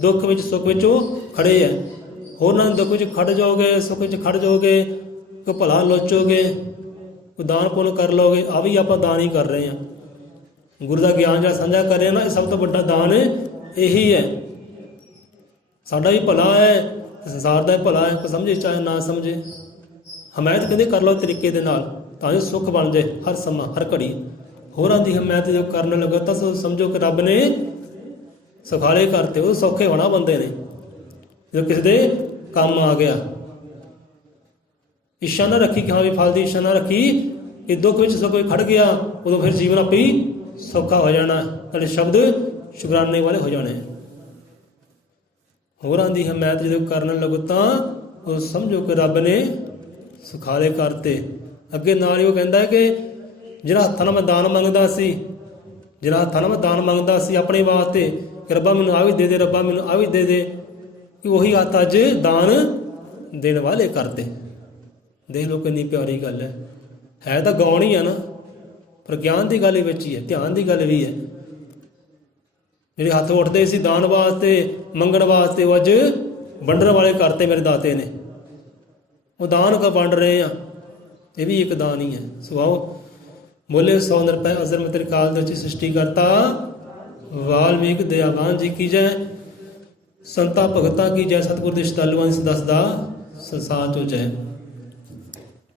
ਦੁੱਖ ਵਿੱਚ ਸੁੱਖ ਵਿੱਚ ਉਹ ਖੜੇ ਹੈ। ਹੋਰਾਂ ਦੇ ਦੁੱਖ ਵਿੱਚ ਖੜ ਜਾਓਗੇ, ਸੁੱਖ ਵਿੱਚ ਖੜ ਜਾਓਗੇ, ਕੋਈ ਭਲਾ ਲੋਚੋਗੇ, ਕੋਈ ਦਾਨ ਪੁੰਨ ਕਰ ਲਓਗੇ। ਆ ਵੀ ਆਪਾਂ ਦਾਨ ਹੀ ਕਰ ਰਹੇ ਹਾਂ। ਗੁਰੂ ਦਾ ਗਿਆਨ ਜਿਹੜਾ ਸਾਂਝਾ ਕਰ ਰਹੇ ਹਾਂ ਨਾ, ਇਹ ਸਭ ਤੋਂ ਵੱਡਾ ਦਾਨ ਇਹੀ ਹੈ। ਸਾਡਾ ਵੀ ਭਲਾ ਹੈ, ਸੰਸਾਰ ਦਾ ਭਲਾ ਹੈ, ਕੋਈ ਸਮਝੇ ਚਾਹੇ ਨਾ ਸਮਝੇ। ਹਮਾਇਤ ਕਹਿੰਦੇ ਕਰ ਲਓ ਤਰੀਕੇ ਦੇ ਨਾਲ, ਤਾਂ ਜੋ ਸੁੱਖ ਬਣ ਜਾਏ ਹਰ ਸਮਾਂ ਹਰ ਘੜੀ। ਹੋਰਾਂ ਦੀ ਹਮਾਇਤ ਜੋ ਕਰਨ ਲੱਗਾ ਤਾਂ ਸਮਝੋ ਕਿ ਰੱਬ ਨੇ ਸੁਖਾਲੇ ਕਰਤੇ। ਉਹ ਸੌਖੇ ਹੋਣਾ ਬੰਦੇ ਨੇ ਜੋ ਕਿਸੇ ਦੇ ਕੰਮ ਆ ਗਿਆ। ਇੱਛਾ ਨਾ ਰੱਖੀ ਕਿ ਹਾਂ ਵੀ ਫਲ ਦੀ ਇੱਛਾ ਨਾ ਰੱਖੀ ਕਿ ਦੁੱਖ ਵਿੱਚ ਸਭ ਕੋਈ ਖੜ ਗਿਆ, ਉਦੋਂ ਫਿਰ ਜੀਵਨ ਆਪੇ ਹੀ ਸੌਖਾ ਹੋ ਜਾਣਾ, ਤੁਹਾਡੇ ਸ਼ਬਦ ਸ਼ੁਕਰਾਨੇ ਵਾਲੇ ਹੋ ਜਾਣੇ। ਹੋਰਾਂ ਦੀ ਹਮਾਇਤ ਜਦੋਂ ਕਰਨ ਲੱਗੋ ਤਾਂ ਉਹ ਸਮਝੋ ਕਿ ਰੱਬ ਨੇ ਸੁਖਾਲੇ ਕਰਤੇ। ਅੱਗੇ ਨਾਲ ਹੀ ਉਹ ਕਹਿੰਦਾ ਕਿ ਜਿਹੜਾ ਹੱਥਾਂ ਨਾਲ ਮੈਂ ਦਾਨ ਮੰਗਦਾ ਸੀ, ਜਿਹੜਾ ਹੱਥਾਂ ਨਾਲ ਮੈਂ ਦਾਨ ਮੰਗਦਾ ਸੀ ਆਪਣੇ ਵਾਸਤੇ ਕਿ ਰੱਬਾ ਮੈਨੂੰ ਆ ਵੀ ਦੇ ਦੇ, ਰੱਬਾ ਮੈਨੂੰ ਆ ਵੀ ਦੇ ਦੇ, ਕਿ ਉਹੀ ਹੱਥ ਅੱਜ ਦਾਨ ਦੇਣ ਵਾਲੇ ਕਰਦੇ। ਦੇਖ ਲਓ ਕਿੰਨੀ ਪਿਆਰੀ ਗੱਲ ਹੈ ਤਾਂ ਗਾਉਣ ਹੀ ਆ ਨਾ, ਪਰ ਗਿਆਨ ਦੀ ਗੱਲ ਵਿੱਚ ਹੀ ਹੈ, ਧਿਆਨ ਦੀ ਗੱਲ ਵੀ ਹੈ। ਜਿਹੜੇ ਹੱਥ ਉੱਠਦੇ ਸੀ ਦਾਨ ਵਾਸਤੇ ਮੰਗਣ ਵਾਸਤੇ, ਉਹ ਅੱਜ ਵੰਡਣ ਵਾਲੇ ਕਰਤੇ ਮੇਰੇ ਦਾਤੇ ਨੇ। ਉਹ ਦਾਨ ਕਾ ਵੰਡ ਰਹੇ ਆ, ਇਹ ਵੀ ਇੱਕ ਦਾਨ ਹੀ ਹੈ। ਸੁਆਓ ਬੋਲੇ 100 ਨਿਰਭੈ ਅਜ਼ਰ ਮੈਂ ਤੇਰੇ ਕਾਲ ਦੇ ਵਿੱਚ ਸ੍ਰਿਸ਼ਟੀ ਕਰਤਾ। ਵਾਲਮੀਕ ਦਇਆਵਾਨ ਜੀ ਕੀ ਜੈ, ਸੰਤਾ ਭਗਤਾਂ ਕੀ ਜੈ, ਸਤਿਗੁਰ ਦੇ ਸ਼ਤਾਲੂਆਂ ਦੀ ਦੱਸਦਾ ਸੰਸਾਰ ਚੋ ਜੈ।